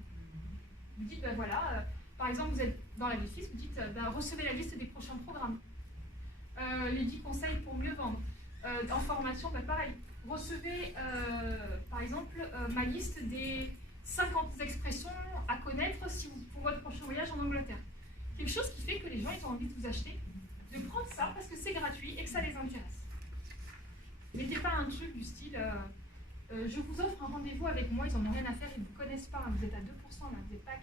Vous dites, ben voilà, par exemple, vous êtes dans la liste, vous dites, recevez la liste des prochains programmes. Les 10 conseils pour mieux vendre. En formation, ben pareil. Recevez, par exemple, ma liste des 50 expressions à connaître pour votre prochain voyage en Angleterre. Quelque chose qui fait que les gens ils ont envie de vous acheter, de prendre ça parce que c'est gratuit et que ça les intéresse. Mettez pas un truc du style je vous offre un rendez-vous avec moi, ils n'en ont rien à faire, ils ne vous connaissent pas, hein, vous êtes à 2% là, vous n'êtes pas à 80%.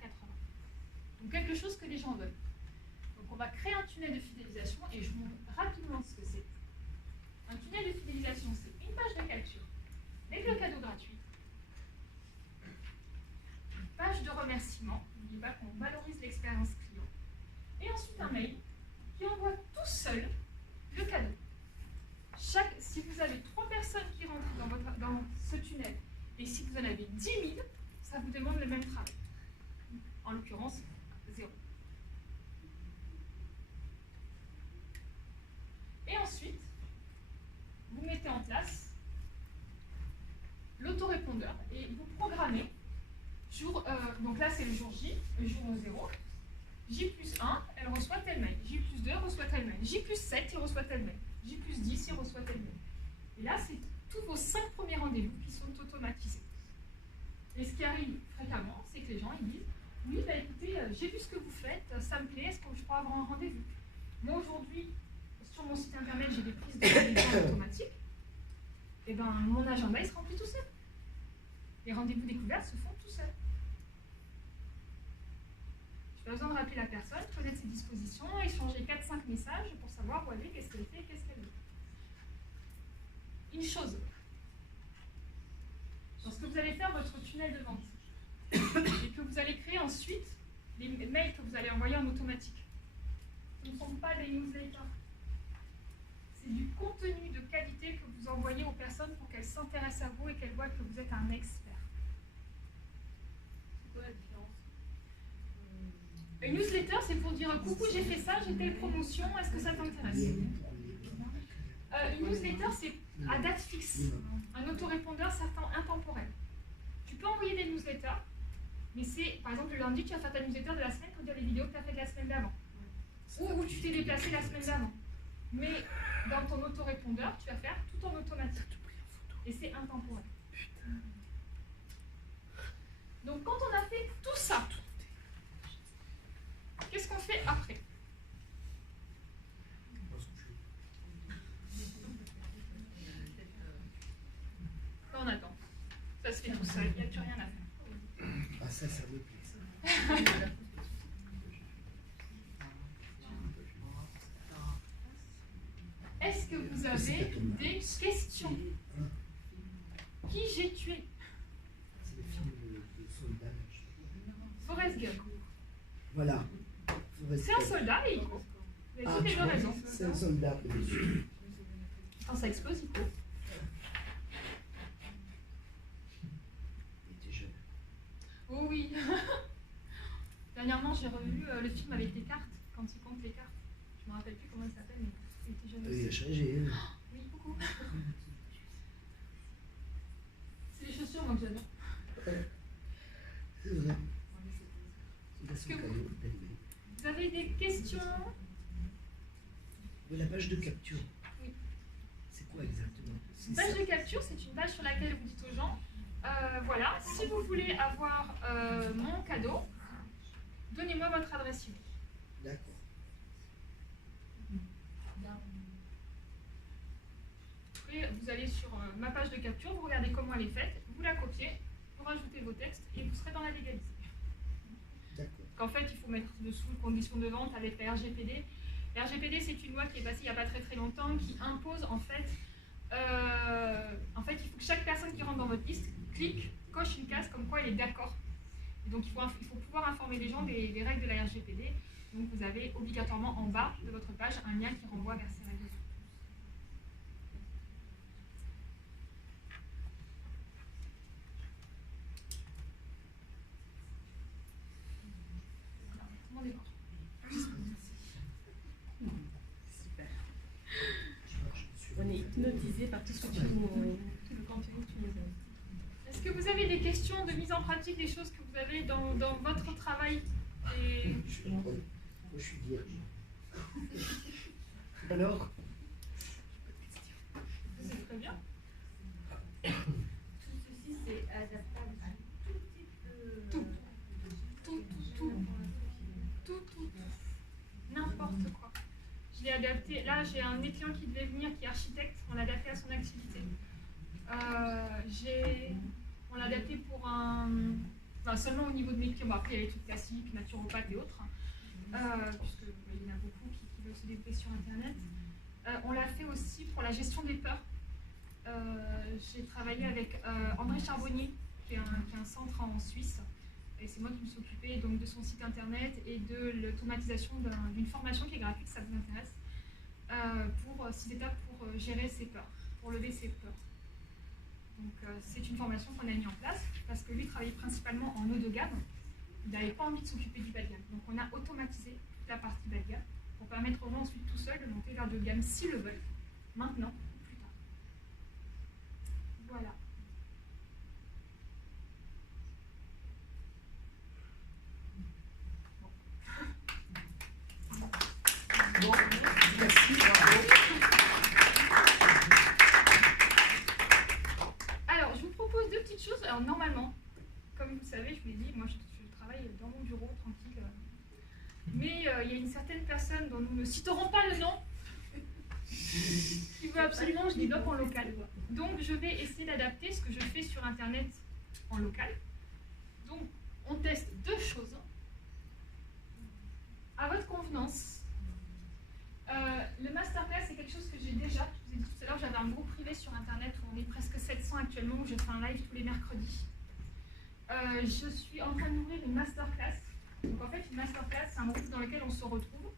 Donc quelque chose que les gens veulent. Donc on va créer un tunnel de fidélisation et je vous montre rapidement ce que c'est. Un tunnel de fidélisation, c'est une page de capture avec le cadeau gratuit, une page de remerciement, n'oubliez pas qu'on valorise l'expérience client, et ensuite un mail qui envoie tout seul le cadeau. Si vous avez 3 personnes qui rentrent dans ce tunnel, et si vous en avez 10 000, ça vous demande le même travail. En l'occurrence, 0. Et ensuite, vous mettez en place l'autorépondeur et vous programmez. Donc là, c'est le jour J, le jour 0. J+1, elle reçoit tel mail. J+2, elle reçoit tel mail. J+7, il reçoit tel mail. J+10, il reçoit tel mail. Et là, c'est tous vos 5 premiers rendez-vous qui sont automatisés. Et ce qui arrive fréquemment, c'est que les gens ils disent « Oui, bah, écoutez, j'ai vu ce que vous faites, ça me plaît, est-ce que je pourrais avoir un rendez-vous » Moi, aujourd'hui, sur mon site internet, j'ai des prises de rendez-vous automatiques. Et ben, mon agenda, il se remplit tout seul. Les rendez-vous découvertes se font tout seuls. Tu as besoin de rappeler la personne, connaître ses dispositions, échanger 4-5 messages pour savoir où elle est, qu'est-ce qu'elle fait et qu'est-ce qu'elle veut. Une chose, lorsque vous allez faire votre tunnel de vente et que vous allez créer ensuite les mails que vous allez envoyer en automatique, ce ne sont pas des newsletters. C'est du contenu de qualité que vous envoyez aux personnes pour qu'elles s'intéressent à vous et qu'elles voient que vous êtes un expert. C'est quoi la différence? Une newsletter, c'est pour dire coucou, j'ai fait ça, j'ai telle promotion, est-ce que ça t'intéresse? Une newsletter, c'est à date fixe, un autorépondeur certain intemporel. Tu peux envoyer des newsletters, mais c'est, par exemple, le lundi, tu vas faire ta newsletter de la semaine pour dire les vidéos que tu as faites la semaine d'avant. Ou où tu t'es déplacé la semaine d'avant. Mais dans ton autorépondeur, tu vas faire tout en automatique. Et c'est intemporel. Donc quand on a fait tout ça, qu'est-ce qu'on fait après? On attend. Ça se fait tout seul, il n'y a plus rien à faire. Ah, ça me plaît. Est-ce que vous avez des questions? Qui j'ai tué? C'est le film de soldat. Forrest Gump. Voilà. C'est un soldat et il court. Vous avez toutes les deux raisons. C'est un soldat, monsieur. Quand ça explose, il court. Il était jeune. Oh oui. Dernièrement, j'ai revu le film avec les cartes, quand il compte les cartes. Je ne me rappelle plus comment il s'appelle, mais il était jeune Il a aussi. changé. Hein. Oui, beaucoup. C'est les chaussures, moi, que j'adore. C'est vrai. Est-ce que C'est vous- cadeau, d'elle-même. Vous avez des questions? De la page de capture. Oui. C'est quoi exactement? C'est Une page ça. de capture, c'est une page sur laquelle vous dites aux gens, voilà, si vous voulez avoir mon cadeau, donnez-moi votre adresse email. D'accord. Après, vous allez sur ma page de capture, vous regardez comment elle est faite, vous la copiez, vous rajoutez vos textes et vous serez dans la légalité. D'accord. Qu'en fait, il faut mettre dessous conditions de vente avec la RGPD. La RGPD, c'est une loi qui est passée il n'y a pas très très longtemps, qui impose en fait, il faut que chaque personne qui rentre dans votre liste clique, coche une case comme quoi elle est d'accord. Et donc il faut pouvoir informer les gens des règles de la RGPD. Donc vous avez obligatoirement en bas de votre page un lien qui renvoie vers ces règles. Voilà, tout le monde est mort. Super. Je suis On est hypnotisé par tout ce que tu nous. Tout le contenu que tu nous donnes. Est-ce que vous avez des questions de mise en pratique, des choses que vous avez dans votre travail et... Moi, je suis vierge. Alors? C'est très bien. Tout ceci, c'est adaptable à tout type de... Tout. Tout. N'importe quoi. Je l'ai adapté. Là, j'ai un étudiant qui devait venir, qui est architecte. On l'a adapté à son activité. On l'a adapté pour seulement au niveau de métier. Bon, après, il y a les trucs classiques, naturopathe et autres. Puisque il y en a beaucoup qui veulent se développer sur Internet. On l'a fait aussi pour la gestion des peurs. J'ai travaillé avec André Charbonnier, qui est un centre en Suisse. Et c'est moi qui me suis occupée donc, de son site internet et de l'automatisation d'une formation qui est gratuite, si ça vous intéresse, pour 6 étapes pour gérer ses peurs, pour lever ses peurs. Donc c'est une formation qu'on a mis en place parce que lui travaillait principalement en haut de gamme. Il n'avait pas envie de s'occuper du bas de gamme. Donc on a automatisé toute la partie bas de gamme pour permettre aux gens ensuite tout seuls de monter vers de gamme s'ils le veulent, maintenant ou plus tard. Voilà. Bon, merci, bravo. Alors, je vous propose deux petites choses. Alors, normalement, comme vous le savez, je vous l'ai dit, moi je travaille dans mon bureau, tranquille. Mais il y a une certaine personne dont nous ne citerons pas le nom qui veut absolument que je développe en local. Donc, je vais essayer d'adapter ce que je fais sur Internet en local. Donc, on teste deux choses. À votre convenance. Le masterclass, c'est quelque chose que j'ai déjà. Je vous ai dit tout à l'heure, j'avais un groupe privé sur Internet où on est presque 700 actuellement, où je fais un live tous les mercredis. Je suis en train d'ouvrir une masterclass. Donc en fait, une masterclass, c'est un groupe dans lequel on se retrouve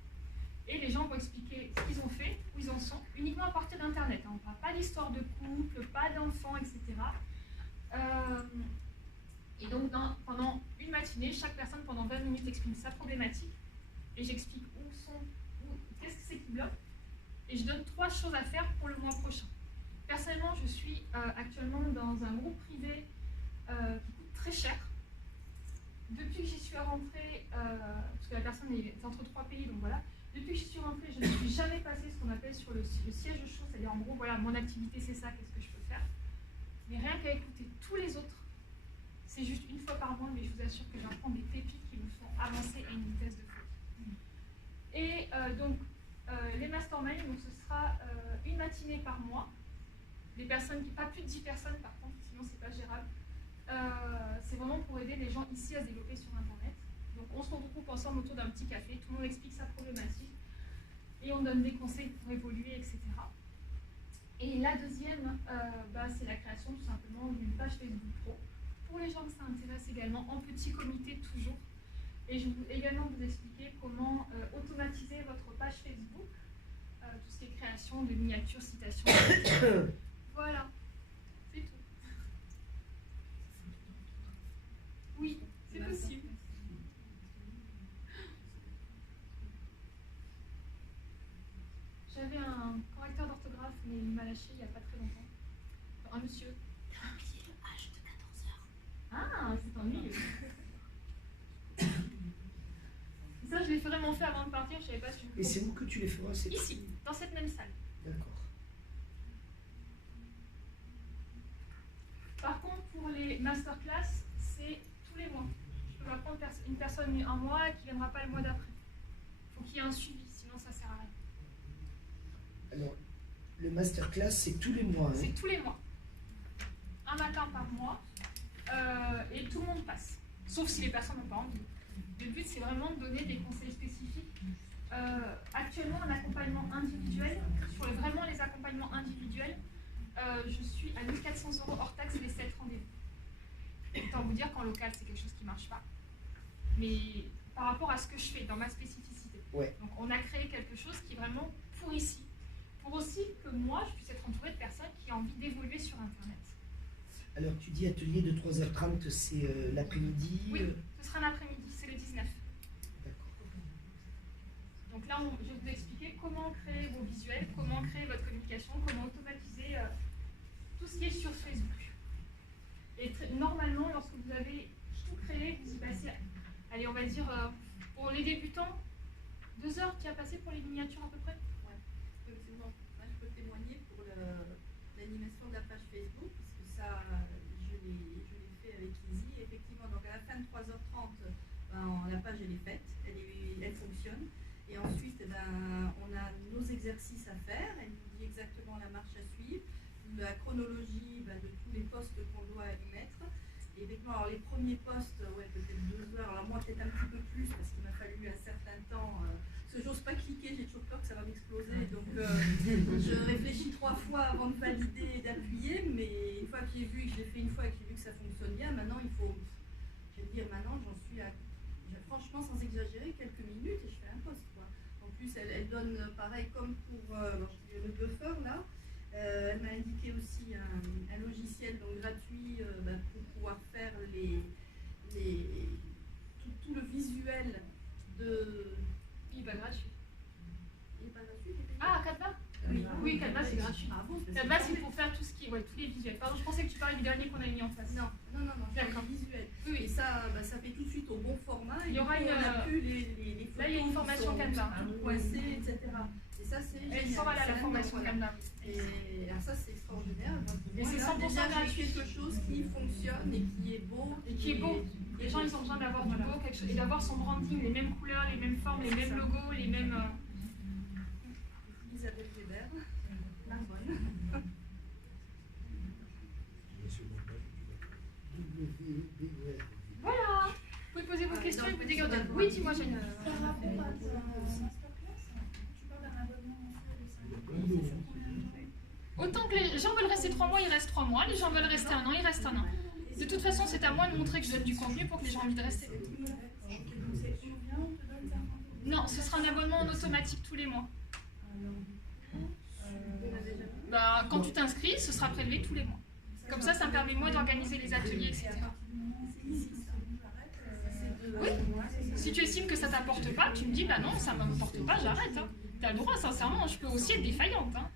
et les gens vont expliquer ce qu'ils ont fait, où ils en sont, uniquement à partir d'Internet. On ne parle pas d'histoire de couple, pas d'enfants, etc. Et donc pendant une matinée, chaque personne pendant 20 minutes exprime sa problématique et j'explique qu'est-ce que c'est qui bloque et je donne 3 choses à faire pour le mois prochain. Personnellement, je suis actuellement dans un groupe privé qui coûte très cher. Depuis que j'y suis rentrée, parce que la personne est entre 3 pays, donc voilà, depuis que j'y suis rentrée, je ne suis jamais passée ce qu'on appelle sur le siège chaud, c'est-à-dire en gros, voilà, mon activité c'est ça, qu'est-ce que je peux faire. Mais rien qu'à écouter tous les autres, c'est juste une fois par mois, mais je vous assure que j'apprends des pépites qui vous font avancer à une vitesse de folie. Et donc, les masterminds, donc ce sera une matinée par mois. Les personnes, pas plus de 10 personnes par contre, sinon c'est pas gérable. C'est vraiment pour aider les gens ici à se développer sur Internet. Donc on se retrouve ensemble autour d'un petit café, tout le monde explique sa problématique et on donne des conseils pour évoluer, etc. Et la deuxième, c'est la création tout simplement d'une page Facebook Pro. Pour les gens que ça intéresse également, en petit comité toujours. Et je vais également vous expliquer comment automatiser votre page Facebook, tout ce qui est création de miniatures, citations. Voilà, c'est tout. Oui, c'est possible. J'avais un correcteur d'orthographe, mais il m'a lâché il n'y a pas très longtemps. Un monsieur. Qui est le H de 14 heures. Ah, c'est ennuyeux. Ça, je l'ai vraiment fait avant de partir, je ne savais pas si je... Et c'est où que tu les feras? Ici, dans cette même salle. D'accord. Par contre, pour les masterclass, c'est tous les mois. Je peux pas prendre une personne un mois qui ne viendra pas le mois d'après. Il faut qu'il y ait un suivi, sinon ça ne sert à rien. Alors, le masterclass, c'est tous les mois. Hein? C'est tous les mois. Un matin par mois. Et tout le monde passe. Sauf si les personnes n'ont pas envie. Le but, c'est vraiment de donner des conseils spécifiques. Actuellement, un accompagnement individuel, sur vraiment les accompagnements individuels, je suis à 1 400 € hors taxe les 7 rendez-vous. Autant vous dire qu'en local, c'est quelque chose qui ne marche pas. Mais par rapport à ce que je fais dans ma spécificité. Ouais. Donc, on a créé quelque chose qui est vraiment pour ici. Pour aussi que moi, je puisse être entourée de personnes qui ont envie d'évoluer sur Internet. Alors, tu dis atelier de 3h30, c'est l'après-midi? Oui, ce sera l'après-midi, c'est le 19. D'accord. Donc là, je vais vous expliquer comment créer vos visuels, comment créer votre communication, comment automatiser tout ce qui est sur Facebook. Et normalement, lorsque vous avez tout créé, vous y passez, allez, on va dire, pour les débutants, 2 heures, tu as passé pour les miniatures à peu près? C'est bon. Moi, je peux témoigner pour l'animation de la page Facebook, puisque ça, je l'ai fait avec Izzy. Effectivement, donc à la fin de 3h30, la page elle est faite, elle fonctionne. Et ensuite, on a nos exercices à faire. Elle nous dit exactement la marche à suivre, la chronologie de tous les postes qu'on doit y mettre. Et effectivement, alors les premiers postes, ouais, peut-être 2 heures. Alors moi, peut-être un petit peu plus, parce qu'il m'a fallu un certain temps. Parce que j'ose pas cliquer, j'ai toujours peur que ça va m'exploser. Donc, je réfléchis 3 fois avant de valider et d'appuyer. Mais une fois que j'ai vu, que je l'ai fait une fois et que j'ai vu que ça fonctionne bien, maintenant, il faut. Je vais dire, maintenant, j'en suis à. Franchement, sans exagérer, quelques minutes et je fais un post. Quoi. En plus, elle donne pareil comme pour le buffer là. Elle m'a indiqué aussi un logiciel donc, gratuit pour pouvoir faire tout le visuel de. Il n'est pas gratuit. Il n'est pas gratuit, il est payant. Ah, Canva? Oui, Canva c'est gratuit. Ah bon, Canva c'est pour faire tout ce qui est, tous les visuels. Pardon, je pensais que tu parlais du dernier qu'on a mis en place. Non, D'accord. visuel. Oui. Et ça, ça fait tout de suite au bon format. Il y aura une. On a plus les photos là, il y a une formation qui sont Canva. coincées, etc. Et ça, c'est Elle génial. sera là, la formation Voilà. Canva. Et alors ça, c'est extraordinaire. Et c'est 100% déjà, j'ai gratuit. quelque chose qui fonctionne et qui est beau. Et qui est beau. Les gens, ils ont besoin d'avoir du beau, quelque chose, et d'avoir son branding, les mêmes couleurs, les mêmes formes, les C'est mêmes ça. logos, les mêmes. Isabelle Weber, la bonne. Monsieur Montal, tu vas- WBWR. Voilà. Vous pouvez poser vos questions et vous dire Ouais. Oui, dis-moi, Janine. Par rapport à ta masterclass, tu parles d'un abonnement mensuel de 5 €. C'est sur combien de temps? Autant que les gens veulent rester 3 mois, ils restent 3 mois. Les gens veulent rester 1 an, ils restent 1 an. De toute façon, c'est à moi de montrer que je donne du contenu pour que les gens aient envie de rester. Ok, donc c'est on vient, on te donne 50 €. Non, ce sera un abonnement en automatique tous les mois. Alors, du coup, Bah, quand tu t'inscris, ce sera prélevé tous les mois. Comme ça me permet moi d'organiser les ateliers, etc. à partir du moment où c'est ici, ça j'arrête. Oui. Si tu estimes que ça t'apporte pas, tu me dis bah non, ça ne m'apporte pas, j'arrête. Hein. T'as le droit, sincèrement, je peux aussi être défaillante. Hein.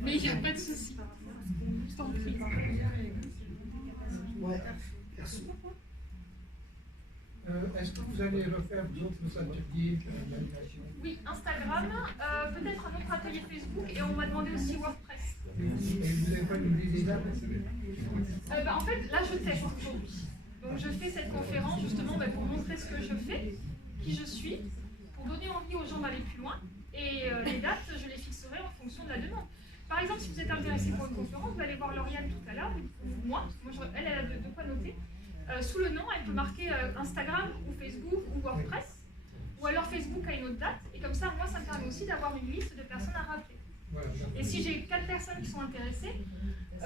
Mais il n'y a pas de souci. Je t'en prie. Ouais, perso. Est-ce que vous allez refaire d'autres ateliers d'animation? Oui, Instagram, peut-être un autre atelier Facebook et on m'a demandé aussi WordPress. Et vous n'avez pas oublié les dates? En fait, là je teste aujourd'hui. Donc je fais cette conférence justement pour montrer ce que je fais, qui je suis, pour donner envie aux gens d'aller plus loin. Et les dates, je les fixerai en fonction de la demande. Par exemple, si vous êtes intéressé pour une conférence, vous allez voir Lauriane tout à l'heure, ou moi, elle a de quoi noter. Sous le nom, elle peut marquer Instagram ou Facebook ou WordPress, ou alors Facebook a une autre date, et comme ça, moi, ça me permet aussi d'avoir une liste de personnes à rappeler. Voilà, Et si j'ai 4 personnes qui sont intéressées,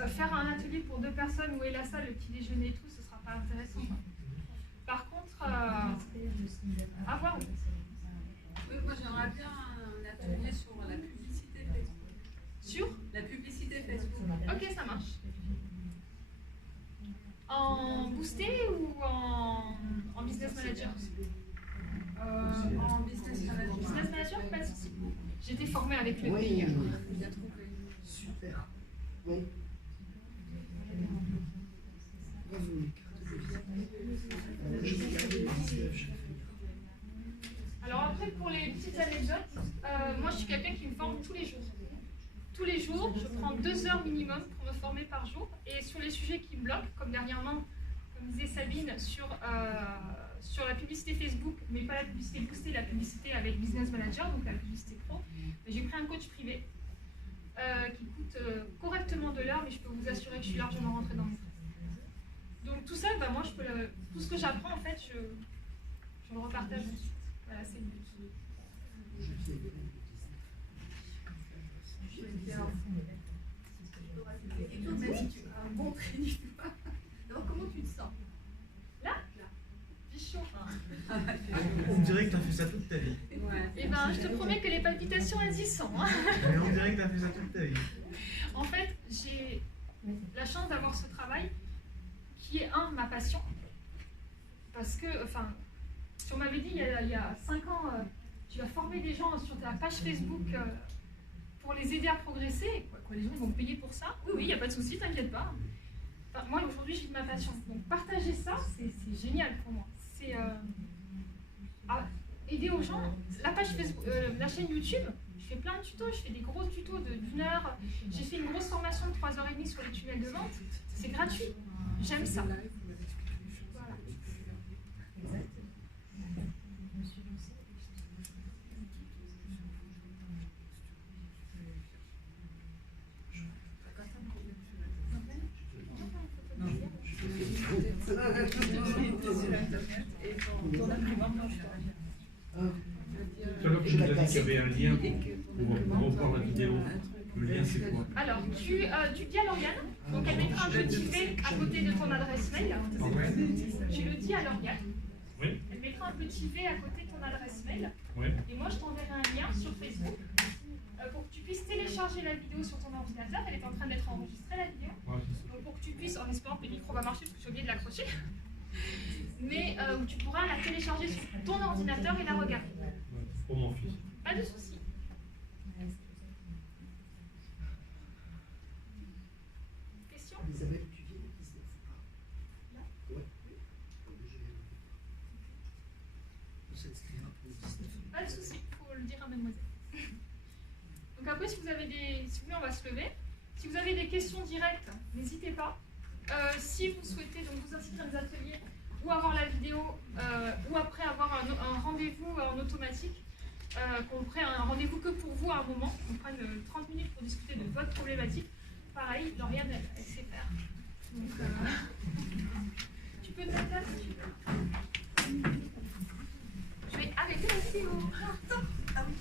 faire un atelier pour 2 personnes où est la salle, le petit déjeuner et tout, ce ne sera pas intéressant. Par contre, à voir. Oui, moi j'aimerais bien un atelier sur la publicité Facebook. Sur La publicité Facebook. Ok, ça marche. En boosté ou en business manager? En business manager. Business manager, pas de souci. J'étais formée avec le Oui, pays. Bien trouvé. super. Oui. Bravo, les cartes de visite. Je vais garder les 19, je vais faire. Alors après, pour les petites anecdotes, moi je suis quelqu'un qui me forme tous les jours. Tous les jours, je prends 2 heures minimum pour me former par jour. Et sur les sujets qui me bloquent, comme dernièrement, comme disait Sabine, sur la publicité Facebook, mais pas la publicité boostée, la publicité avec Business Manager, donc la publicité pro, j'ai pris un coach privé qui coûte correctement de l'heure, mais je peux vous assurer que je suis largement rentrée dans mes frais. Donc tout ça, bah, moi, tout ce que j'apprends, en fait, je le repartage ensuite. Voilà, c'est le but. Et toi, Mathilde, tu as un bon crédit. Alors, comment tu te sens? Là, j'ai chaud. On dirait que tu as fait ça toute ta vie. Ouais. Et ben, je te promets que les palpitations, elles y sont. Hein. Mais on dirait que tu as fait ça toute ta vie. En fait, j'ai la chance d'avoir ce travail qui est, ma passion. Parce que, enfin, si on m'avait dit il y a 5 ans, tu vas former des gens sur ta page Facebook pour les aider à progresser, quoi, les gens vont me payer pour ça? Oui, il n'y a pas de souci, t'inquiète pas. Enfin, moi, aujourd'hui, je vis de ma passion. Donc, partager ça, c'est génial pour moi. C'est aider aux gens. La page Facebook, la chaîne YouTube, je fais plein de tutos, je fais des gros tutos d'1 heure. J'ai fait une grosse formation de 3h30 sur les tunnels de vente. C'est gratuit. J'aime ça. Voilà. Tout à l'heure, tu nous as dit qu'il y avait un lien pour revoir la vidéo. Le lien, c'est quoi? Alors, tu dis à Lauriane, donc elle mettra un petit V à côté de ton adresse mail. Tu le dis à Lauriane. Oui. Elle mettra un petit V à côté de ton adresse mail. Oui. Et moi, je t'enverrai un lien sur Facebook pour que tu puisses télécharger la vidéo sur ton ordinateur. Elle est en train d'être enregistrée, la vidéo. Ouais, Donc, pour que tu puisses, en espérant que le micro va marcher, parce que j'ai oublié de l'accrocher, mais où tu pourras la télécharger sur ton ordinateur et la regarder. pour mon fils. Pas de souci. Question? Elisabeth, tu viens de 19. Là? Ouais. On s'inscrira pour le 19. Pas de souci, il faut le dire à mademoiselle. Donc après, si vous avez des... Si vous voulez, on va se lever. Si vous avez des questions directes, n'hésitez pas. Si vous souhaitez donc vous inscrire dans les ateliers ou avoir la vidéo ou après avoir un rendez-vous en automatique, qu'on prenne un rendez-vous que pour vous à un moment, qu'on prenne 30 minutes pour discuter de votre problématique, pareil, Lauriane, elle sait faire. Donc, tu peux te mettre là si tu veux. Je vais arrêter la vidéo. Ah oui.